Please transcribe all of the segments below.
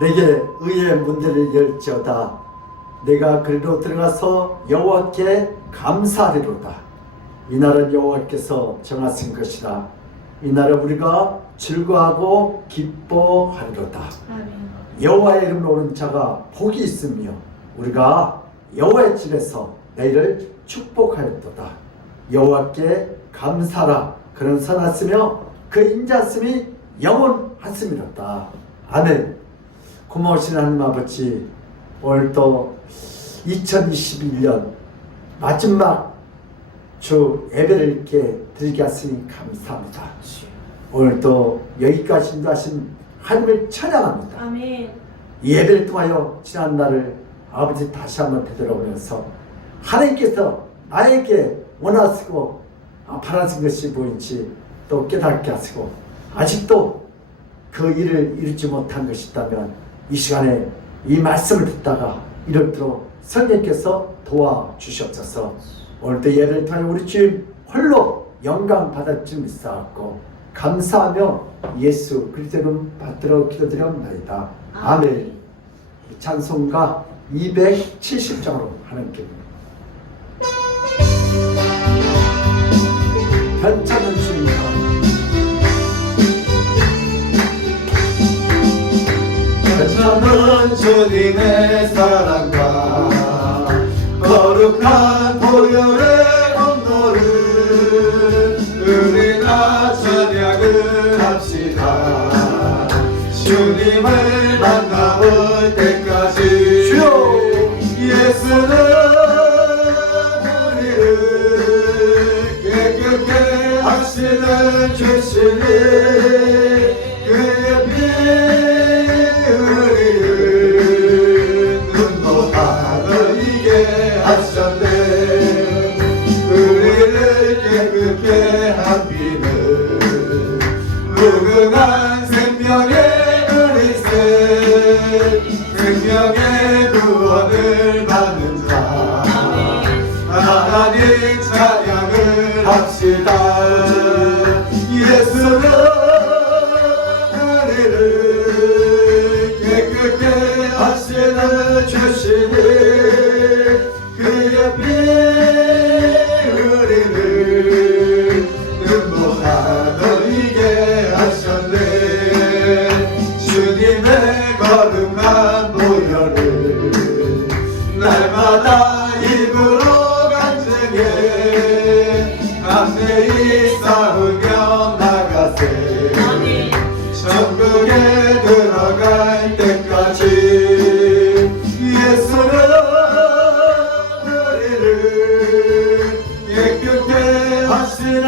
내게 의의 문들을 열지어다. 내가 그리로 들어가서 여호와께 감사하리로다. 이날은 여호와께서 정하신 것이라. 이날은 우리가 즐거워하고 기뻐하리로다. 여호와의 이름을 오는 자가 복이 있으며 우리가 여호와의 집에서 내일을 축복하였도다. 여호와께 감사라. 그는 선하시며 그 인자심이 영원하심이로다. 아멘. 고마우신 하나님 아버지, 오늘도 2021년 마지막 주 예배를 이렇게 드리게 하시니 감사합니다. 오늘도 여기까지 인도하신 하나님을 찬양합니다. 아멘. 이 예배를 통하여 지난 날을 아버지 다시 한번 되돌아보면서 하나님께서 나에게 원하시고 바라신 것이 뭐인지 또 깨닫게 하시고 아직도 그 일을 이루지 못한 것이 있다면 이 시간에 이 말씀을 듣다가 이렇도록 성령께서 도와주시옵소서. 오늘도 예배를 통해 우리 주님 홀로 영광 받을 줄 믿사옵고 감사하며 예수 그리스도 이름 받들어 기도드려옵나이다. 아멘. 찬송가 270장으로 하나님께 편찮은 주님 편찮은 주님의 사랑과 거룩한 보혈의 공로를 우리가 찬양을 합시다. 주님을 만나볼 때까지 주여 예수는 우리를 깨끗게 하시는 주시니 그의 피 우리를 눈보다 너희게 하셨네. 우리를 깨끗게 한 피는 무궁한 생명의 그리스도 생명의 구원을 받는 자 하나님 찬양을 합시다. 예수는 우리를 깨끗게 하시는 주시니 그의 피 우리를 눈보다 너희게 하셨네. 주님의 거룩한 보혈을 날마다 입으로 간증해 담대히 싸우며 나가세. 천국에 들어갈 때까지 예수는 우리를 깨끗게 하시는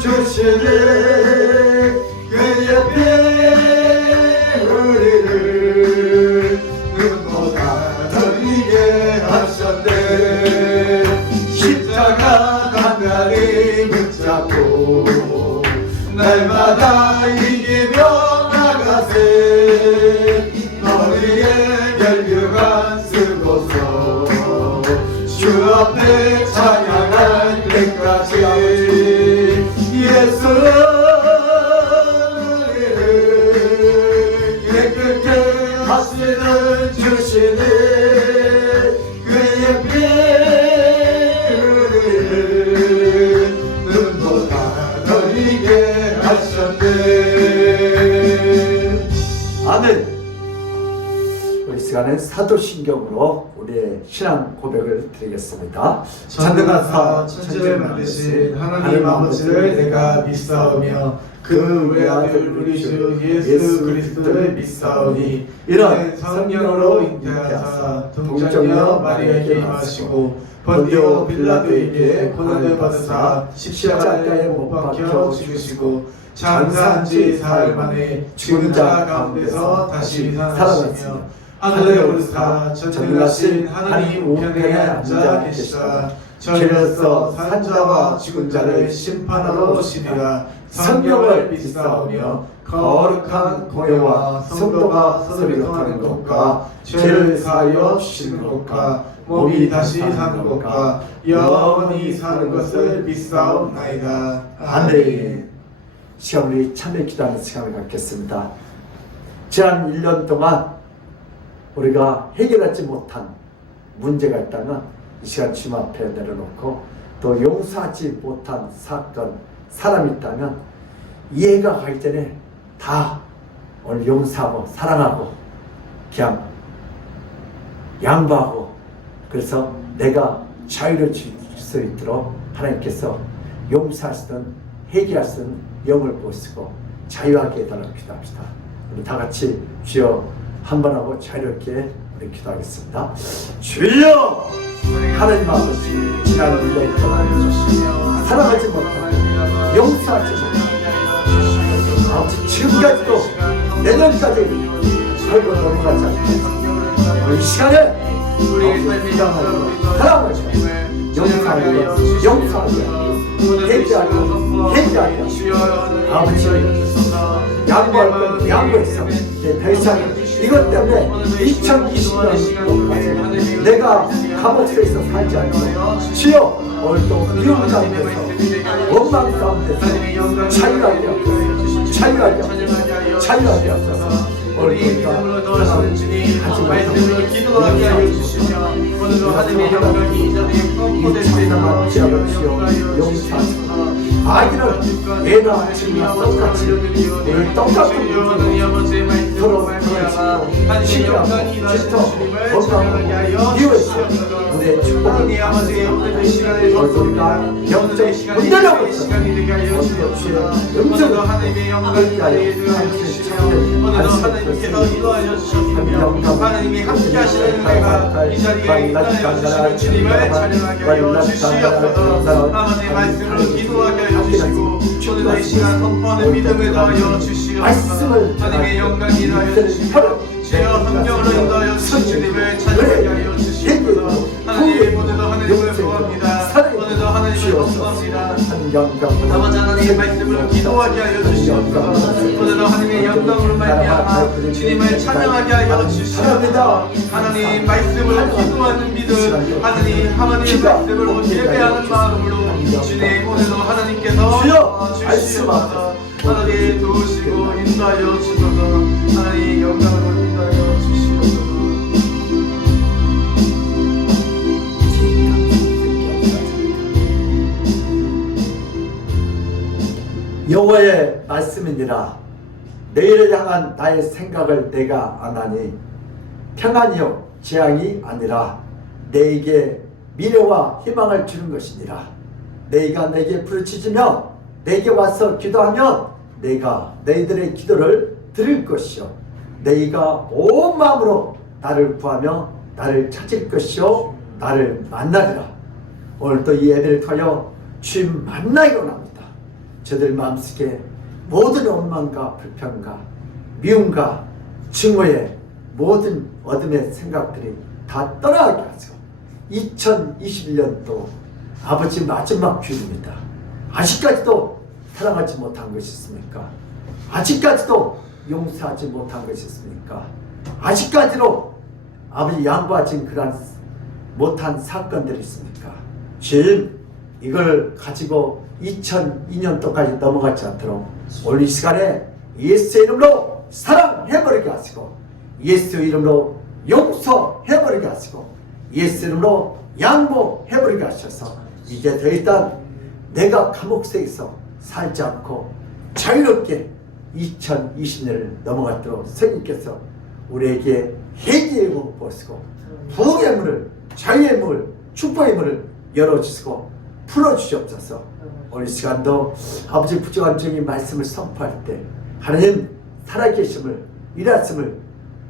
주시니 그의 피 우리를 눈보다 너희게 하셨네. 십자가 단단히 붙잡고 날마다 이기며 나가세. 너희의 멸류관 쓰고서 주 앞에 찬양할 때까지 예수는 우리를 깨끗게 하시는 주시니 그의 피 우리를 눈보다 너희게 하셨네. 아멘. 우리 시간은 사도신경으로 우리의 신앙 고백을 드리겠습니다. 전능하사 천지를 만드신 하나님 아버지를 내가 믿사오며 그 외아들 우리 주 예수 그리스도를 믿사오니 이는 성령으로 잉태하사 동정녀 마리아에게 임하시고 본디오 빌라도에게 고난을 받으사 십자가에 못 박혀 죽으시고 장사한 지 사흘 만에 죽은 자 가운데서 다시 살아나시며 하늘에 오르사 전능하신 하나님 우편에 앉아 계시다. 저희로서 산 자와 죽은 자를 심판하러 오시리라. 성경을 믿사오며 거룩한 공회와 성도가 서로교통하는 것과 죄를 사하여 주시는 것과 몸이 다시 사는 것과 영원히 사는 것을 믿사옵나이다. 아멘. 시간 우리 참여 기도하는 시간을 갖겠습니다. 지난 1년 동안 우리가 해결하지 못한 문제가 있다면 이 시간 주님 앞에 내려놓고, 또 용서하지 못한 사건, 사람이 있다면 이해가 가기 전에 다 오늘 용서하고 사랑하고 그냥 양보하고, 그래서 내가 자유로워질 수 있도록 하나님께서 용서하시든 해결하시든 영을 보시고 자유하게 해달라고 기도합시다. 우리 다 같이 주여 한번 하고 자유롭게 우리 기도하겠습니다. 주여 하나님 아버지, 지난 1년 동안 사랑하지 못하고 용서하지 못하고 아버지 지금까지도 내년까지 걸고 넘어가지 않고 이 시간에 아버지 사랑하고 용서하고 회개하고 아버지 양보할 건 양보했어. 더 이상 이것 때문에 2020년까지 내가 감옥에서 살지 않고 주여 오늘도 미움 가운데서 원망 가운데서 자유하게 하소서, 자유하게 하소서, 자유하게 하소서. 오늘도 하지 말고 오늘도 하나님의 영광이 이 자리에 펌프될 수 있도록 용서하소서. 아기는 애나 친구나 똑같이 오늘 똑같은 문제로 서로 그러시고 신뢰하고 질투 원망하고 미워해서 우리의 축복을 얼굴이가 영적 분열하고 있어. 오늘도 주의 음성을 함께하여 당신의 참된 하나님께서 인도하여 주셨으며 하나님이 함께 하시는 은혜가 이 자리에 있다는 주님을 찬양하게 하여 주시옵소서. 하나님의 말씀으로 기도하게 하여 주시고 오늘도 이 시간 선포하는 믿음을 더하여 주시옵소서. 하나님의 영광이 더하여 주시고 주여 성령으로 인도하여 주신 주님을 찬양하게 하여 주시옵소서. 하나님 오늘도 하나님을 구합니다. 오늘도 하나님을 선포합니다. 아버지 하나님의 말씀으로 기도하게 하여 주시옵소서. 오늘도 하나님의 영광으로 말미암아 주님을 찬양하게 하여 주시옵소서. 하나님 말씀으로 기도하는 믿음, 하나님의 말씀으로 예배하는 마음으로 주님 오늘도 하나님께서 주시옵소서. 하나님 도우시고 인도하여 주소서. 하나님 영광으로 인도하여 주시옵소서. 여호와의 말씀이니라. 내일을 향한 나의 생각을 내가 아나니 평안이요 재앙이 아니라 내게 미래와 희망을 주는 것이니라. 너희가 내게 부르짖으며 내게 와서 기도하면 내가 너희들의 기도를 들을 것이요 너희가 온 마음으로 나를 구하며 나를 찾을 것이요 나를 만나리라. 오늘도 이 예배를 통하여 주님 만나기 원합니다. 저들 마음속에 모든 원망과 불평과 미움과 증오의 모든 어둠의 생각들이 다 떠나게 하시고 2021년도 아버지 마지막 주일입니다. 아직까지도 사랑하지 못한 것이 있습니까? 아직까지도 용서하지 못한 것이 있습니까? 아직까지도 아버지 양보하지 그런 못한 사건들이 있습니까? 주님 이걸 가지고 2002년도까지 넘어가지 않도록 오늘 이 시간에 예수의 이름으로 사랑해버리게 하시고 예수의 이름으로 용서해버리게 하시고 예수의 이름으로 양보해버리게 하셔서 이제 더 이상 내가 감옥에서 살지 않고 자유롭게 2020년을 넘어갔도록 성령께서 우리에게 회개의 문을 보시고 부흥의 문을, 자유의 문을, 축복의 문을 열어주시고 풀어주시옵소서. 오늘 시간도 아버지 부족한 중인 말씀을 선포할 때 하나님 살아계심을 일하심을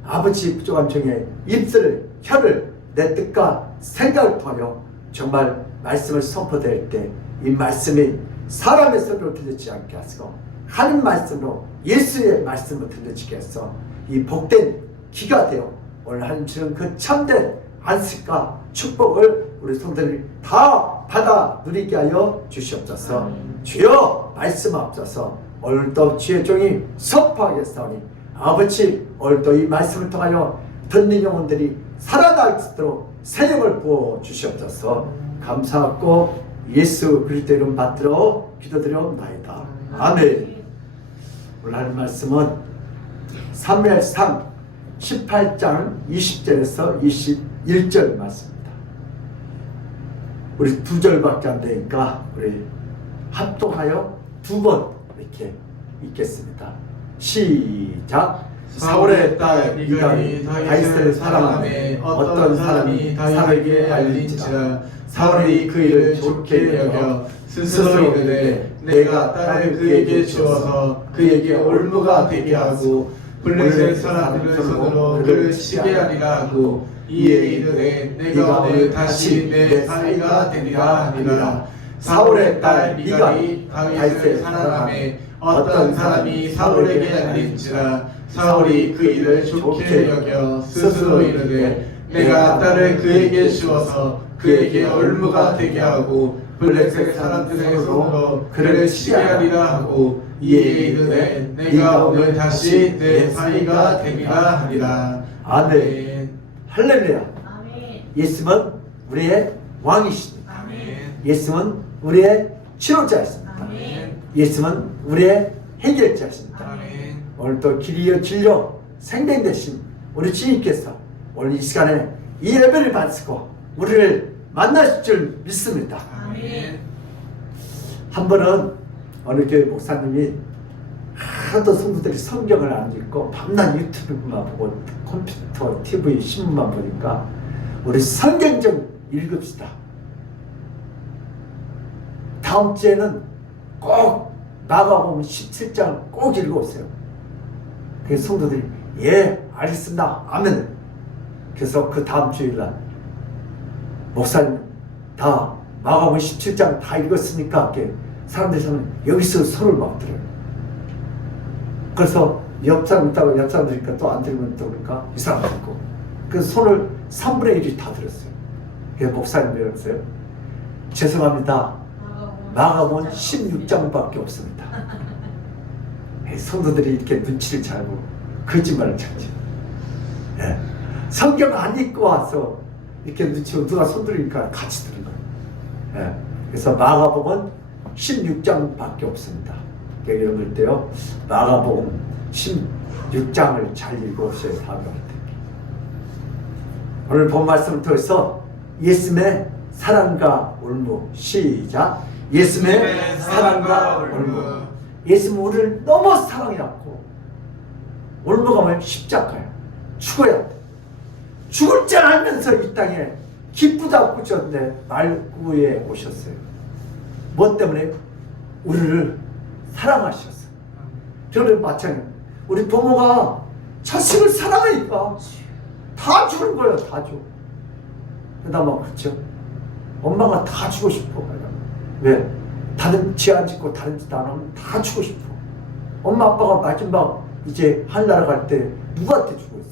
아버지 부족한 중에 입술을 혀를 내 뜻과 생각을 통하여 정말 말씀을 선포될 때 이 말씀이 사람의 소리로 들리지 않게 하시고 하나님 말씀으로 예수의 말씀으로 들려지게 해서 이 복된 기가 되어 오늘 하나님 주는 그 참된 안식과 축복을 우리 성도들이 다 받아 누리게 하여 주시옵소서. 주여 말씀하옵소서. 오늘도 주의 종이 선포하겠사오니 아버지 오늘도 이 말씀을 통하여 듣는 영혼들이 살아날 수 있도록 생명을 부어 주시옵소서. 감사하고 예수 그리스도 이름 받들어 기도드려옵나이다. 아멘. 오늘 하는 말씀은 사무엘상 18장 20절에서 21절 말씀입니다. 우리 2절밖에 안 되니까 우리 합동하여 2번 이렇게 읽겠습니다. 시작. 사울의 딸 미갈이 다윗을 사랑하매 어떤 사람이 다윗에게 알린지라 사울이 그 일을 좋게 여겨 스스로 이르되 내가 딸을 그에게 주어서 그에게 올무가 되게 하고 블레셋 사람들의 손으로 그를 치게 하리라 하고 이에 이르되 내가 오늘 다시 내 사위가 되리라 하니라. 사울의 딸 미갈이 다윗을 사랑하매 어떤 사람이 사울에게 알린지라 사울이 그 일을 좋게 여겨 스스로 이르되 내가 딸을 그에게 주어서 그에게 올무가 되게 하고 블레셋 사람들의 손으로 그를 치게 하리라 하고 이에 이르되 내가 오늘 다시 내 사위가 되리라 하리라. 아멘. 할렐루야. 아멘. 예수는 우리의 왕이십니다. 아멘. 예수는 우리의 치료자이십니다. 아멘. 예수는 우리의 해결자이십니다. 아멘. 오늘도 길이요 진료 생명 되신 우리 주님께서 오늘 이 시간에 이 예배를 받으시고 우리를 만나실 줄 믿습니다. 아멘. 한 번은 어느 교회 목사님이 하도 성도들이 성경을 안 읽고 밤낮 유튜브만 보고 컴퓨터, TV, 신문만 보니까 우리 성경 좀 읽읍시다. 다음 주에는 꼭 마가복음 17장 꼭 읽어오세요. 그래서 성도들이 예 알겠습니다. 아멘. 그래서 그 다음 주일날 목사님 다 마가복음 17장 다 읽었으니까 사람들이 하면 여기서 손을 막 들어요. 그래서 옆 사람 있다가 옆 사람 들으니까 또 안 들으면 또 그러니까 이 사람 듣고 그래서 손을 3분의 1이 다 들었어요. 그래서 목사님 배웠어요. 죄송합니다. 마가복음 16장밖에 없습니다. 성도들이 이렇게 눈치를 잘 보고 거짓말을 찾죠. 예. 성경 안 읽고 와서 이렇게 눈치 보고 누가 손 들으니까 같이 들은 거예요. 예. 그래서 마가복음 16장밖에 없습니다. 여러분 때요 마가복음 16장을 잘 읽어보셔야 답니다. 오늘 본 말씀을 통해서 예수님의 사랑과 올무 시작. 예수님의 사랑과 올무. 예수님은 우리를 너무 사랑해갖고 올무가 뭐예요? 십자가예요. 죽어야 돼. 죽을 줄 알면서 이 땅에 기쁘다 붙였는데 말구에 오셨어요. 뭐 때문에? 우리를 사랑하셨어요. 저는 마찬가지예요. 우리 부모가 자식을 사랑하니까 다 주는 거예요. 다 줘. 그나마 그렇죠. 엄마가 다 주고 싶어. 왜? 다른 지 안 짓고 다른 짓 안 하면 다 주고 싶어. 엄마 아빠가 마지막 이제 하늘나라 갈 때 누구한테 주고 있어?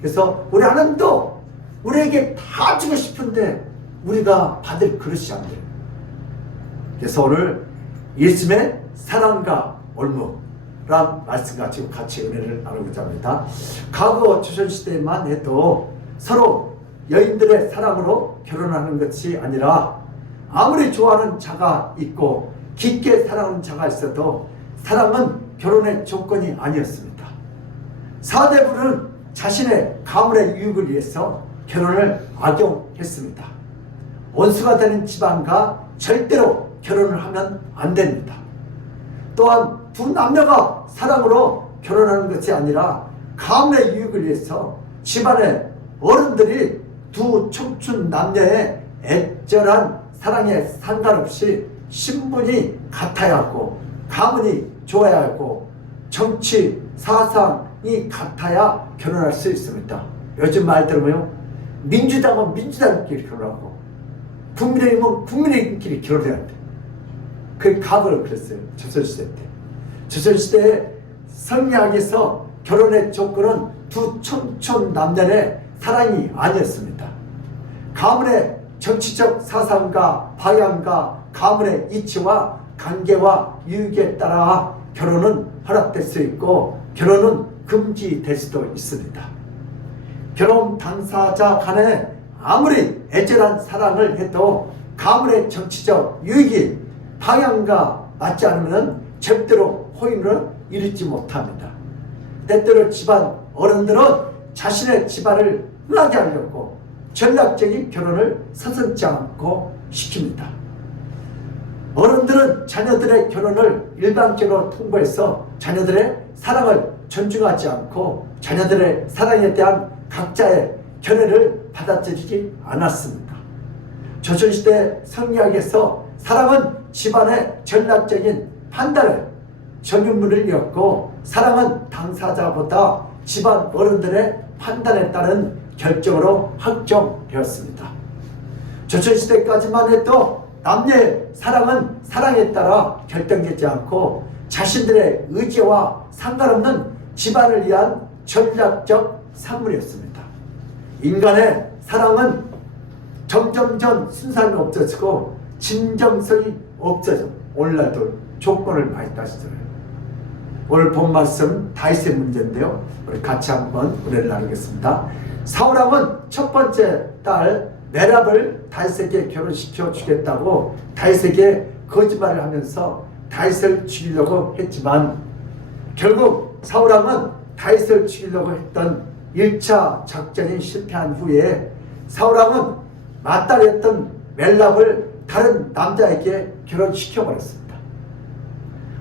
그래서 우리 하나님도 우리에게 다 주고 싶은데 우리가 받을 그릇이 안 돼요. 그래서 오늘 예수님의 사랑과 올무란 말씀과 지금 같이 은혜를 나누고자 합니다. 과거 조선시대만 해도 서로 여인들의 사랑으로 결혼하는 것이 아니라 아무리 좋아하는 자가 있고 깊게 사랑하는 자가 있어도 사랑은 결혼의 조건이 아니었습니다. 사대부는 자신의 가문의 유익을 위해서 결혼을 악용했습니다. 원수가 되는 집안과 절대로 결혼을 하면 안 됩니다. 또한 두 남녀가 사랑으로 결혼하는 것이 아니라 가문의 유익을 위해서 집안의 어른들이 두 청춘 남녀의 애절한 사랑에 상관없이 신분이 같아야 하고 가문이 좋아야 하고 정치 사상이 같아야 결혼할 수 있습니다. 요즘 말 들으면 민주당은 민주당끼리 결혼하고 국민의힘은 국민의힘끼리 결혼해야 돼. 그 과거를 그랬어요. 조선시대 때. 조선시대의 성리학에서 결혼의 조건은 두 청춘 남녀의 사랑이 아니었습니다. 가문의 정치적 사상과 방향과 가문의 이치와 관계와 유익에 따라 결혼은 허락될 수 있고 결혼은 금지될 수도 있습니다. 결혼 당사자 간에 아무리 애절한 사랑을 해도 가문의 정치적 유익이 방향과 맞지 않으면 절대로 호인을 이루지 못합니다. 때때로 집안 어른들은 자신의 집안을 흥하게 하려고 전략적인 결혼을 서슴지 않고 시킵니다. 어른들은 자녀들의 결혼을 일방적으로 통보해서 자녀들의 사랑을 존중하지 않고 자녀들의 사랑에 대한 각자의 견해를 받아들이지 않았습니다. 조선시대 성리학에서 사랑은 집안의 전략적인 판단의 전유물이었고 사랑은 당사자보다 집안 어른들의 판단에 따른 결정으로 확정되었습니다. 조선시대까지만 해도 남녀의 사랑은 사랑에 따라 결정되지 않고 자신들의 의지와 상관없는 집안을 위한 전략적 산물이었습니다. 인간의 사랑은 점점점 순수함이 없어지고 진정성이 없어져 오늘날도 조건을 많이 따지잖아요. 오늘 본 말씀 다윗의 문제인데요. 우리 같이 한번 은혜를 나누겠습니다. 사울왕은 첫 번째 딸 메랍을 다윗에게 결혼시켜 주겠다고 다윗에게 거짓말을 하면서 다윗을 죽이려고 했지만 결국 사울왕은 다윗을 죽이려고 했던 1차 작전이 실패한 후에 사울왕은 맏딸이었던 멜랍을 다른 남자에게 결혼시켜버렸습니다.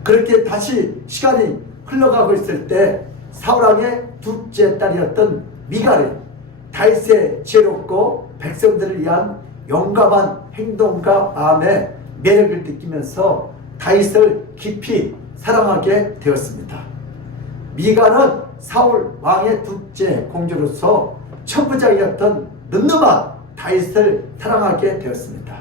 그렇게 다시 시간이 흘러가고 있을 때 사울왕의 둘째 딸이었던 미갈이 다윗의 지혜롭고 백성들을 위한 용감한 행동과 마음에 매력을 느끼면서 다윗을 깊이 사랑하게 되었습니다. 미갈은 사울 왕의 둘째 공주로서 천부장이었던 늠름한 다윗을 사랑하게 되었습니다.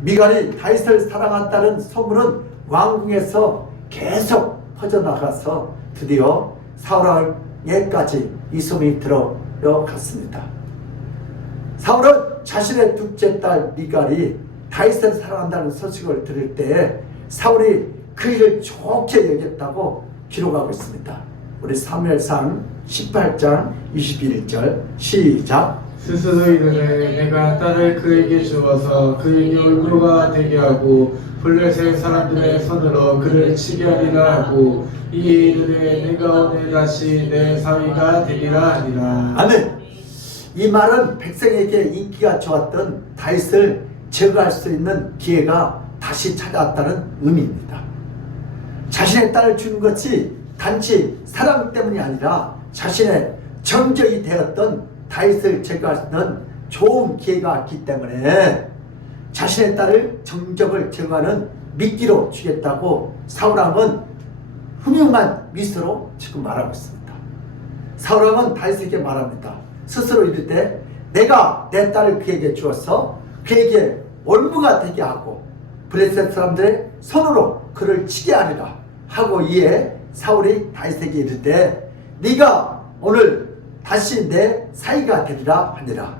미갈이 다윗을 사랑한다는 소문은 왕궁에서 계속 퍼져나가서 드디어 사울왕에까지 이 소문이 들어갔습니다. 사울은 자신의 둘째 딸 미갈이 다윗을 사랑한다는 소식을 들을 때 사울이 그 일을 좋게 여겼다고 기록하고 있습니다. 우리 사무엘상 18장 21절 시작. 스스로 이르되 내가 딸을 그에게 주어서 그에게 얼굴과 되게 하고 블레셋 사람들의 손으로 그를 치게 하리라 하고 이에 이르되 내가 오늘 다시 내 사위가 되리라 하니라. 아멘. 이 말은 백성에게 인기가 좋았던 다윗을 제거할 수 있는 기회가 다시 찾아왔다는 의미입니다. 자신의 딸을 주는 것이 단지 사랑 때문이 아니라 자신의 정적이 되었던 다윗을 제거하는 좋은 기회가 왔기 때문에 자신의 딸을 정적을 제거하는 미끼로 주겠다고 사울왕은 흠흉한 미소로 지금 말하고 있습니다. 사울왕은 다윗에게 말합니다. 스스로 이르되 내가 내 딸을 그에게 주어서 그에게 올무가 되게 하고 블레셋 사람들의 손으로 그를 치게 하리라 하고 이에 사울이 다윗에게 이르되 네가 오늘 다시 내 사위가 되리라 하니라.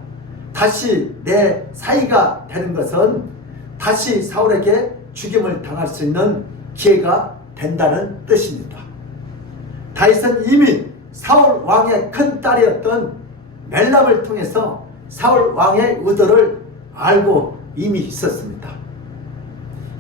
다시 내 사위가 되는 것은 다시 사울에게 죽임을 당할 수 있는 기회가 된다는 뜻입니다. 다윗은 이미 사울 왕의 큰 딸이었던 멜랍을 통해서 사울 왕의 의도를 알고 이미 있었습니다.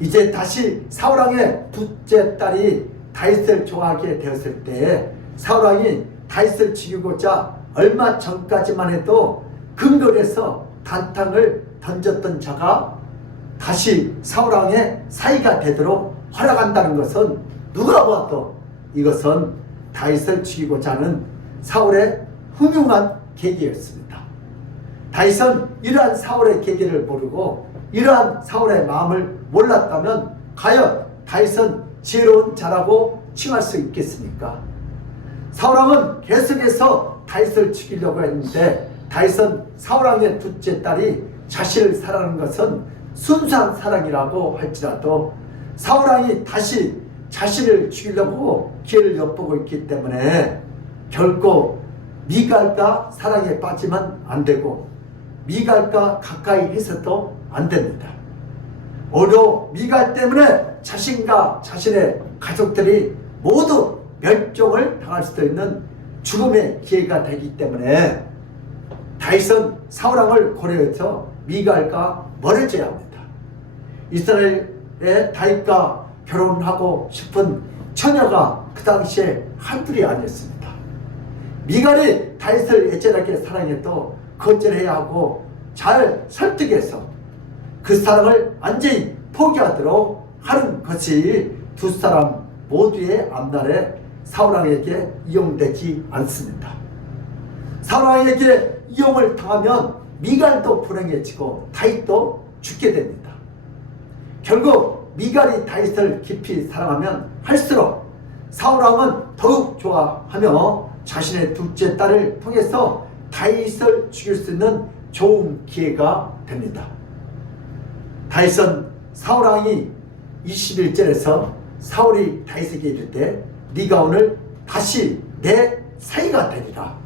이제 다시 사울 왕의 둘째 딸이 다윗을 좋아하게 되었을 때 사울 왕이 다윗을 죽이고자 얼마 전까지만 해도 근거리에서 단탕을 던졌던 자가 다시 사울 왕의 사위가 되도록 허락한다는 것은 누가 봐도 이것은 다윗을 죽이고자 하는 사울의 흠흉한 계기였습니다. 다윗은 이러한 사울의 계기를 모르고 이러한 사울의 마음을 몰랐다면 과연 다윗은 지혜로운 자라고 칭할 수 있겠습니까? 사울왕은 계속해서 다윗을 죽이려고 했는데 다윗은 사울왕의 둘째 딸이 자신을 사랑하는 것은 순수한 사랑이라고 할지라도 사울왕이 다시 자신을 죽이려고 기회를 엿보고 있기 때문에 결코 미갈과 사랑에 빠지면 안 되고 미갈과 가까이 해서도 안 됩니다. 오히려 미갈 때문에 자신과 자신의 가족들이 모두 멸종을 당할 수도 있는 죽음의 기회가 되기 때문에 다윗은 사울왕을 고려해서 미갈과 멀어져야 합니다. 이스라엘의 다윗과 결혼하고 싶은 처녀가 그 당시에 한둘이 아니었습니다. 미갈이 다윗을 애절하게 사랑해도 거절해야 하고 잘 설득해서 그 사랑을 완전히 포기하도록 하는 것이 두 사람 모두의 앞날에 사울왕에게 이용되지 않습니다. 사울왕에게 이용을 당하면 미갈도 불행해지고 다윗도 죽게 됩니다. 결국 미갈이 다윗을 깊이 사랑하면 할수록 사울왕은 더욱 좋아하며 자신의 둘째 딸을 통해서 다윗을 죽일 수 있는 좋은 기회가 됩니다. 다윗은 사울왕이 21절에서 사울이 다윗에게 이르되 네가 오늘 다시 내 사위가 되리라.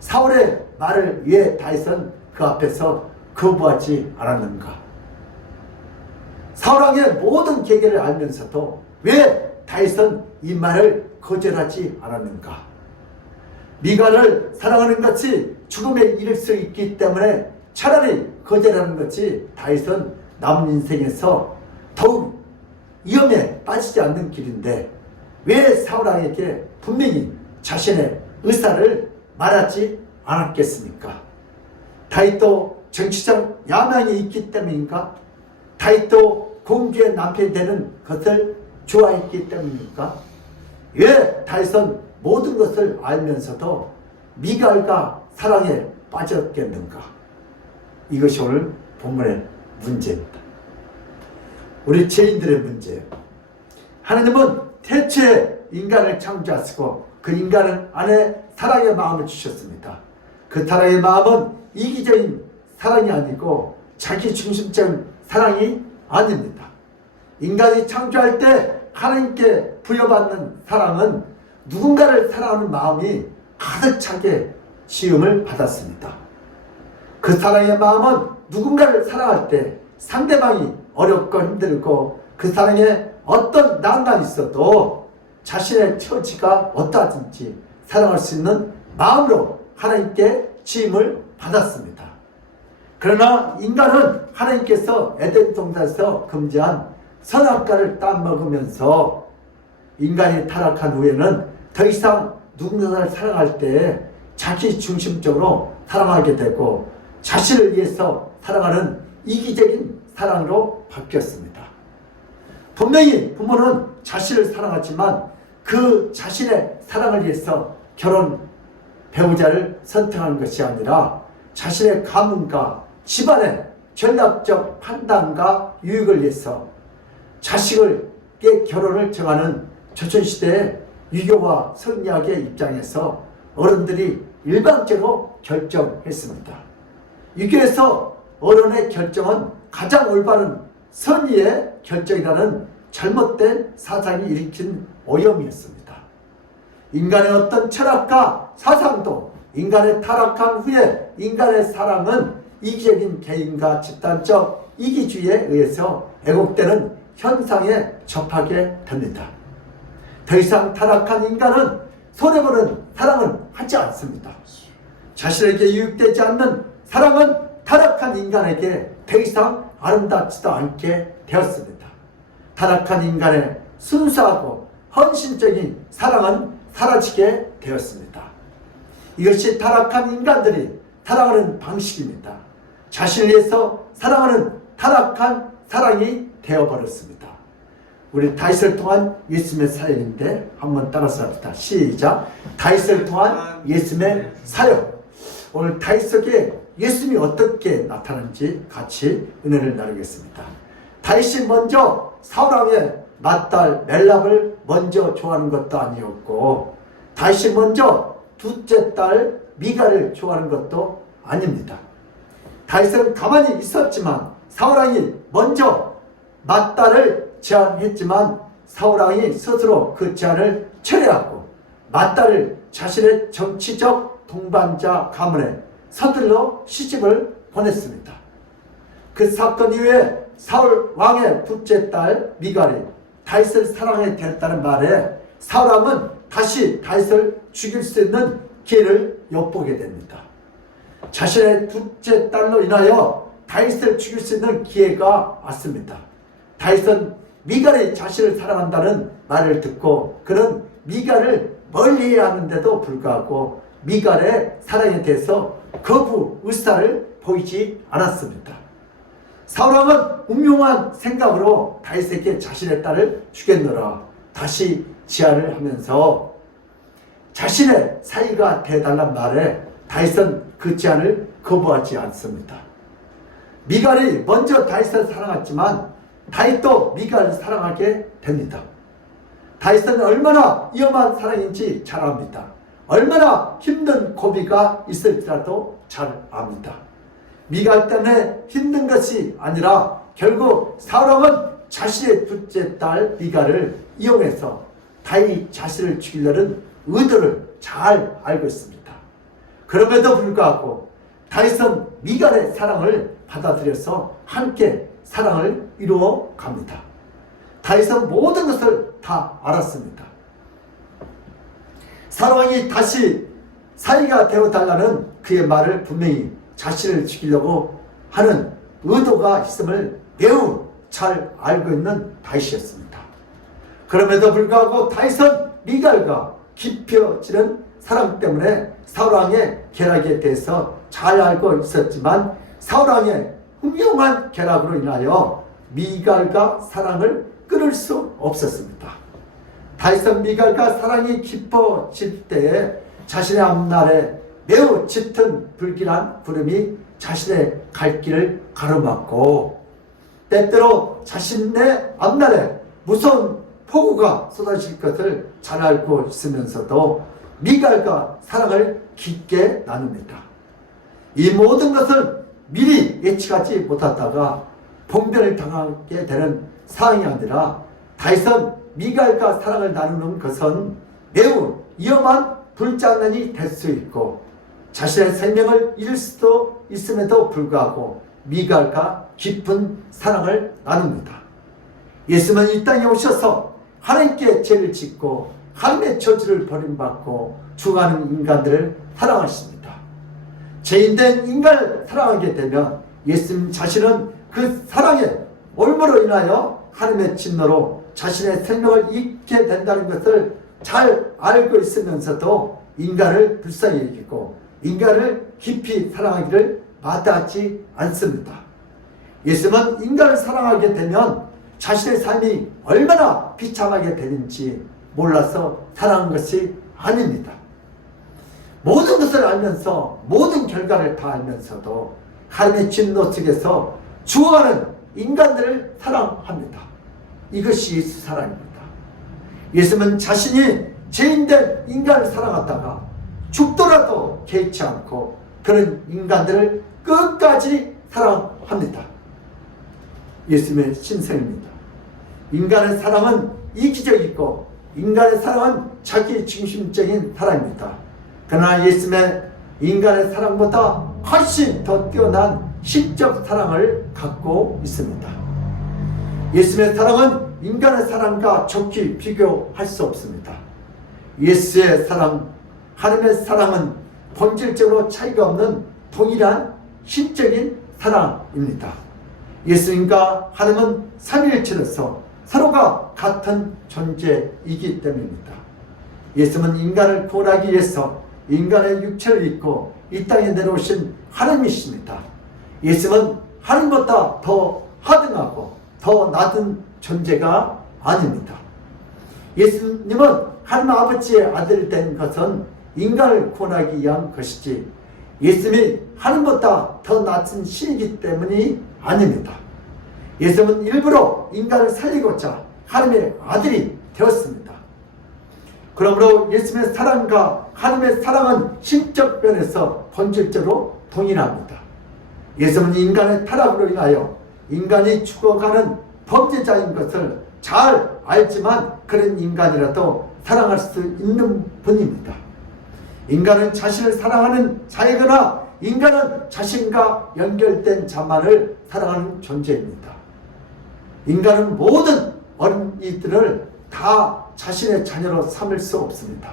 사울의 말을 위해 다윗은 그 앞에서 거부하지 않았는가? 사울왕의 모든 계계를 알면서도 왜 다윗은 이 말을 거절하지 않았는가? 미갈을 사랑하는 것이 죽음에 이를 수 있기 때문에 차라리 거절하는 것이 다윗은 남은 인생에서 더욱 위험에 빠지지 않는 길인데 왜 사울왕에게 분명히 자신의 의사를 말하지 않았겠습니까? 다윗도 정치적 야망이 있기 때문인가? 다윗도 공주의 남편이 되는 것을 좋아했기 때문입니까? 왜 다윗은 모든 것을 알면서도 미갈과 사랑에 빠졌겠는가? 이것이 오늘 본문의 문제입니다. 우리 죄인들의 문제예요. 하나님은 태초에 인간을 창조하시고 그 인간 안에 사랑의 마음을 주셨습니다. 그 사랑의 마음은 이기적인 사랑이 아니고 자기 중심적인 사랑이 아닙니다. 인간이 창조할 때 하나님께 부여받는 사랑은 누군가를 사랑하는 마음이 가득 차게 지음을 받았습니다. 그 사랑의 마음은 누군가를 사랑할 때 상대방이 어렵고 힘들고 그 사랑에 어떤 난관이 있어도 자신의 처지가 어떠하든지 사랑할 수 있는 마음으로 하나님께 지음을 받았습니다. 그러나 인간은 하나님께서 에덴 동산에서 금지한 선악과를 따먹으면서 인간이 타락한 후에는 더 이상 누군가를 사랑할 때 자기 중심적으로 사랑하게 되고 자신을 위해서 사랑하는 이기적인 사랑으로 바뀌었습니다. 분명히 부모는 자신을 사랑하지만 그 자신의 사랑을 위해서 결혼 배우자를 선택하는 것이 아니라 자신의 가문과 집안의 전략적 판단과 유익을 위해서 자식의 결혼을 정하는 조선시대의 유교와 성리학의 입장에서 어른들이 일방적으로 결정했습니다. 유교에서 어른의 결정은 가장 올바른 선의의 결정이라는 잘못된 사상이 일으킨 오염이었습니다. 인간의 어떤 철학과 사상도 인간의 타락한 후에 인간의 사랑은 이기적인 개인과 집단적 이기주의에 의해서 왜곡되는 현상에 접하게 됩니다. 더 이상 타락한 인간은 손해보는 사랑은 하지 않습니다. 자신에게 유익되지 않는 사랑은 타락한 인간에게 더 이상 아름답지도 않게 되었습니다. 타락한 인간의 순수하고 헌신적인 사랑은 사라지게 되었습니다. 이것이 타락한 인간들이 사랑하는 방식입니다. 자신을 위해서 사랑하는 타락한 사랑이 되어버렸습니다. 우리 다윗을 통한 예수님의 사역인데 한번 따라서 합시다. 시작. 다윗을 통한 예수님의 사역. 오늘 다윗 속에 예수님이 어떻게 나타나는지 같이 은혜를 나누겠습니다. 다윗이 먼저 사울왕의 맏딸 멜랍을 먼저 좋아하는 것도 아니었고 다윗이 먼저 둘째 딸 미갈을 좋아하는 것도 아닙니다. 다윗은 가만히 있었지만 사울왕이 먼저 맏딸을 제안했지만 사울왕이 스스로 그 제안을 철회하고 맏딸을 자신의 정치적 동반자 가문에 서둘러 시집을 보냈습니다. 그 사건 이후에 사울 왕의 둘째 딸 미갈이 다윗을 사랑하게 되었다는 말에 사울 왕은 다시 다윗을 죽일 수 있는 기회를 엿보게 됩니다. 자신의 둘째 딸로 인하여 다윗을 죽일 수 있는 기회가 왔습니다. 다윗은 미갈이 자신을 사랑한다는 말을 듣고 그는 미갈을 멀리해야 하는데도 불구하고 미갈의 사랑에 대해서 거부 의사를 보이지 않았습니다. 사울왕은 운명한 생각으로 다윗에게 자신의 딸을 주겠노라 다시 제안을 하면서 자신의 사위가 되달란 말에 다윗은 그 제안을 거부하지 않습니다. 미갈이 먼저 다윗을 사랑했지만 다윗도 미갈을 사랑하게 됩니다. 다윗은 얼마나 위험한 사랑인지 잘 압니다. 얼마나 힘든 고비가 있을지라도 잘 압니다. 미갈 때문에 힘든 것이 아니라 결국 사울왕은 자신의 둘째 딸 미갈을 이용해서 다윗 자신을 죽이려는 의도를 잘 알고 있습니다. 그럼에도 불구하고 다윗은 미갈의 사랑을 받아들여서 함께 사랑을 이루어 갑니다. 다윗은 모든 것을 다 알았습니다. 사울왕이 다시 사위가 되어달라는 그의 말을 분명히 자신을 죽이려고 하는 의도가 있음을 매우 잘 알고 있는 다윗이었습니다. 그럼에도 불구하고 다윗은 미갈과 깊어지는 사랑 때문에 사울왕의 계략에 대해서 잘 알고 있었지만 사울왕의 훌륭한 계략으로 인하여 미갈과 사랑을 끊을 수 없었습니다. 다윗은 미갈과 사랑이 깊어질 때에 자신의 앞날에 매우 짙은 불길한 구름이 자신의 갈 길을 가로막고 때때로 자신의 앞날에 무서운 폭우가 쏟아질 것을 잘 알고 있으면서도 미갈과 사랑을 깊게 나눕니다. 이 모든 것을 미리 예측하지 못하다가 봉변을 당하게 되는 상황이 아니라 다윗은 미갈과 사랑을 나누는 것은 매우 위험한 불장난이 될 수 있고 자신의 생명을 잃을 수도 있음에도 불구하고 미갈과 깊은 사랑을 나눕니다. 예수님은 이 땅에 오셔서 하나님께 죄를 짓고 하나님의 저주를 버림받고 죽어가는 인간들을 사랑하십니다. 죄인된 인간을 사랑하게 되면 예수님 자신은 그 사랑의 올무로 인하여 하나님의 진노로 자신의 생명을 잃게 된다는 것을 잘 알고 있으면서도 인간을 불쌍히 여기고 인간을 깊이 사랑하기를 마다하지 않습니다. 예수님은 인간을 사랑하게 되면 자신의 삶이 얼마나 비참하게 되는지 몰라서 사랑한 것이 아닙니다. 모든 것을 알면서 모든 결과를 다 알면서도 하나님의 진노 속에서 죽어가는 인간들을 사랑합니다. 이것이 예수 사랑입니다. 예수님은 자신이 죄인된 인간을 사랑하다가 죽더라도 개의치 않고 그런 인간들을 끝까지 사랑합니다. 예수님의 신성입니다. 인간의 사랑은 이기적이고 인간의 사랑은 자기 중심적인 사랑입니다. 그러나 예수님의 인간의 사랑보다 훨씬 더 뛰어난 신적 사랑을 갖고 있습니다. 예수님의 사랑은 인간의 사랑과 좋게 비교할 수 없습니다. 예수의 사랑, 하나님의 사랑은 본질적으로 차이가 없는 동일한 신적인 사랑입니다. 예수님과 하나님은 삼위일체로서 서로가 같은 존재이기 때문입니다. 예수님은 인간을 구원하기 위해서 인간의 육체를 입고 이 땅에 내려오신 하나님이십니다. 예수님은 하나님보다 더 하등하고 더 낮은 존재가 아닙니다. 예수님은 하나님 아버지의 아들 된 것은 인간을 구원하기 위한 것이지 예수님이 하나님보다 더 낮은 신이기 때문이 아닙니다. 예수님은 일부러 인간을 살리고자 하나님의 아들이 되었습니다. 그러므로 예수님의 사랑과 하나님의 사랑은 신적 면에서 본질적으로 동일합니다. 예수님은 인간의 타락으로 인하여 인간이 죽어가는 범죄자인 것을 잘 알지만 그런 인간이라도 사랑할 수 있는 분입니다. 인간은 자신을 사랑하는 자이거나 인간은 자신과 연결된 자만을 사랑하는 존재입니다. 인간은 모든 어린이들을 다 자신의 자녀로 삼을 수 없습니다.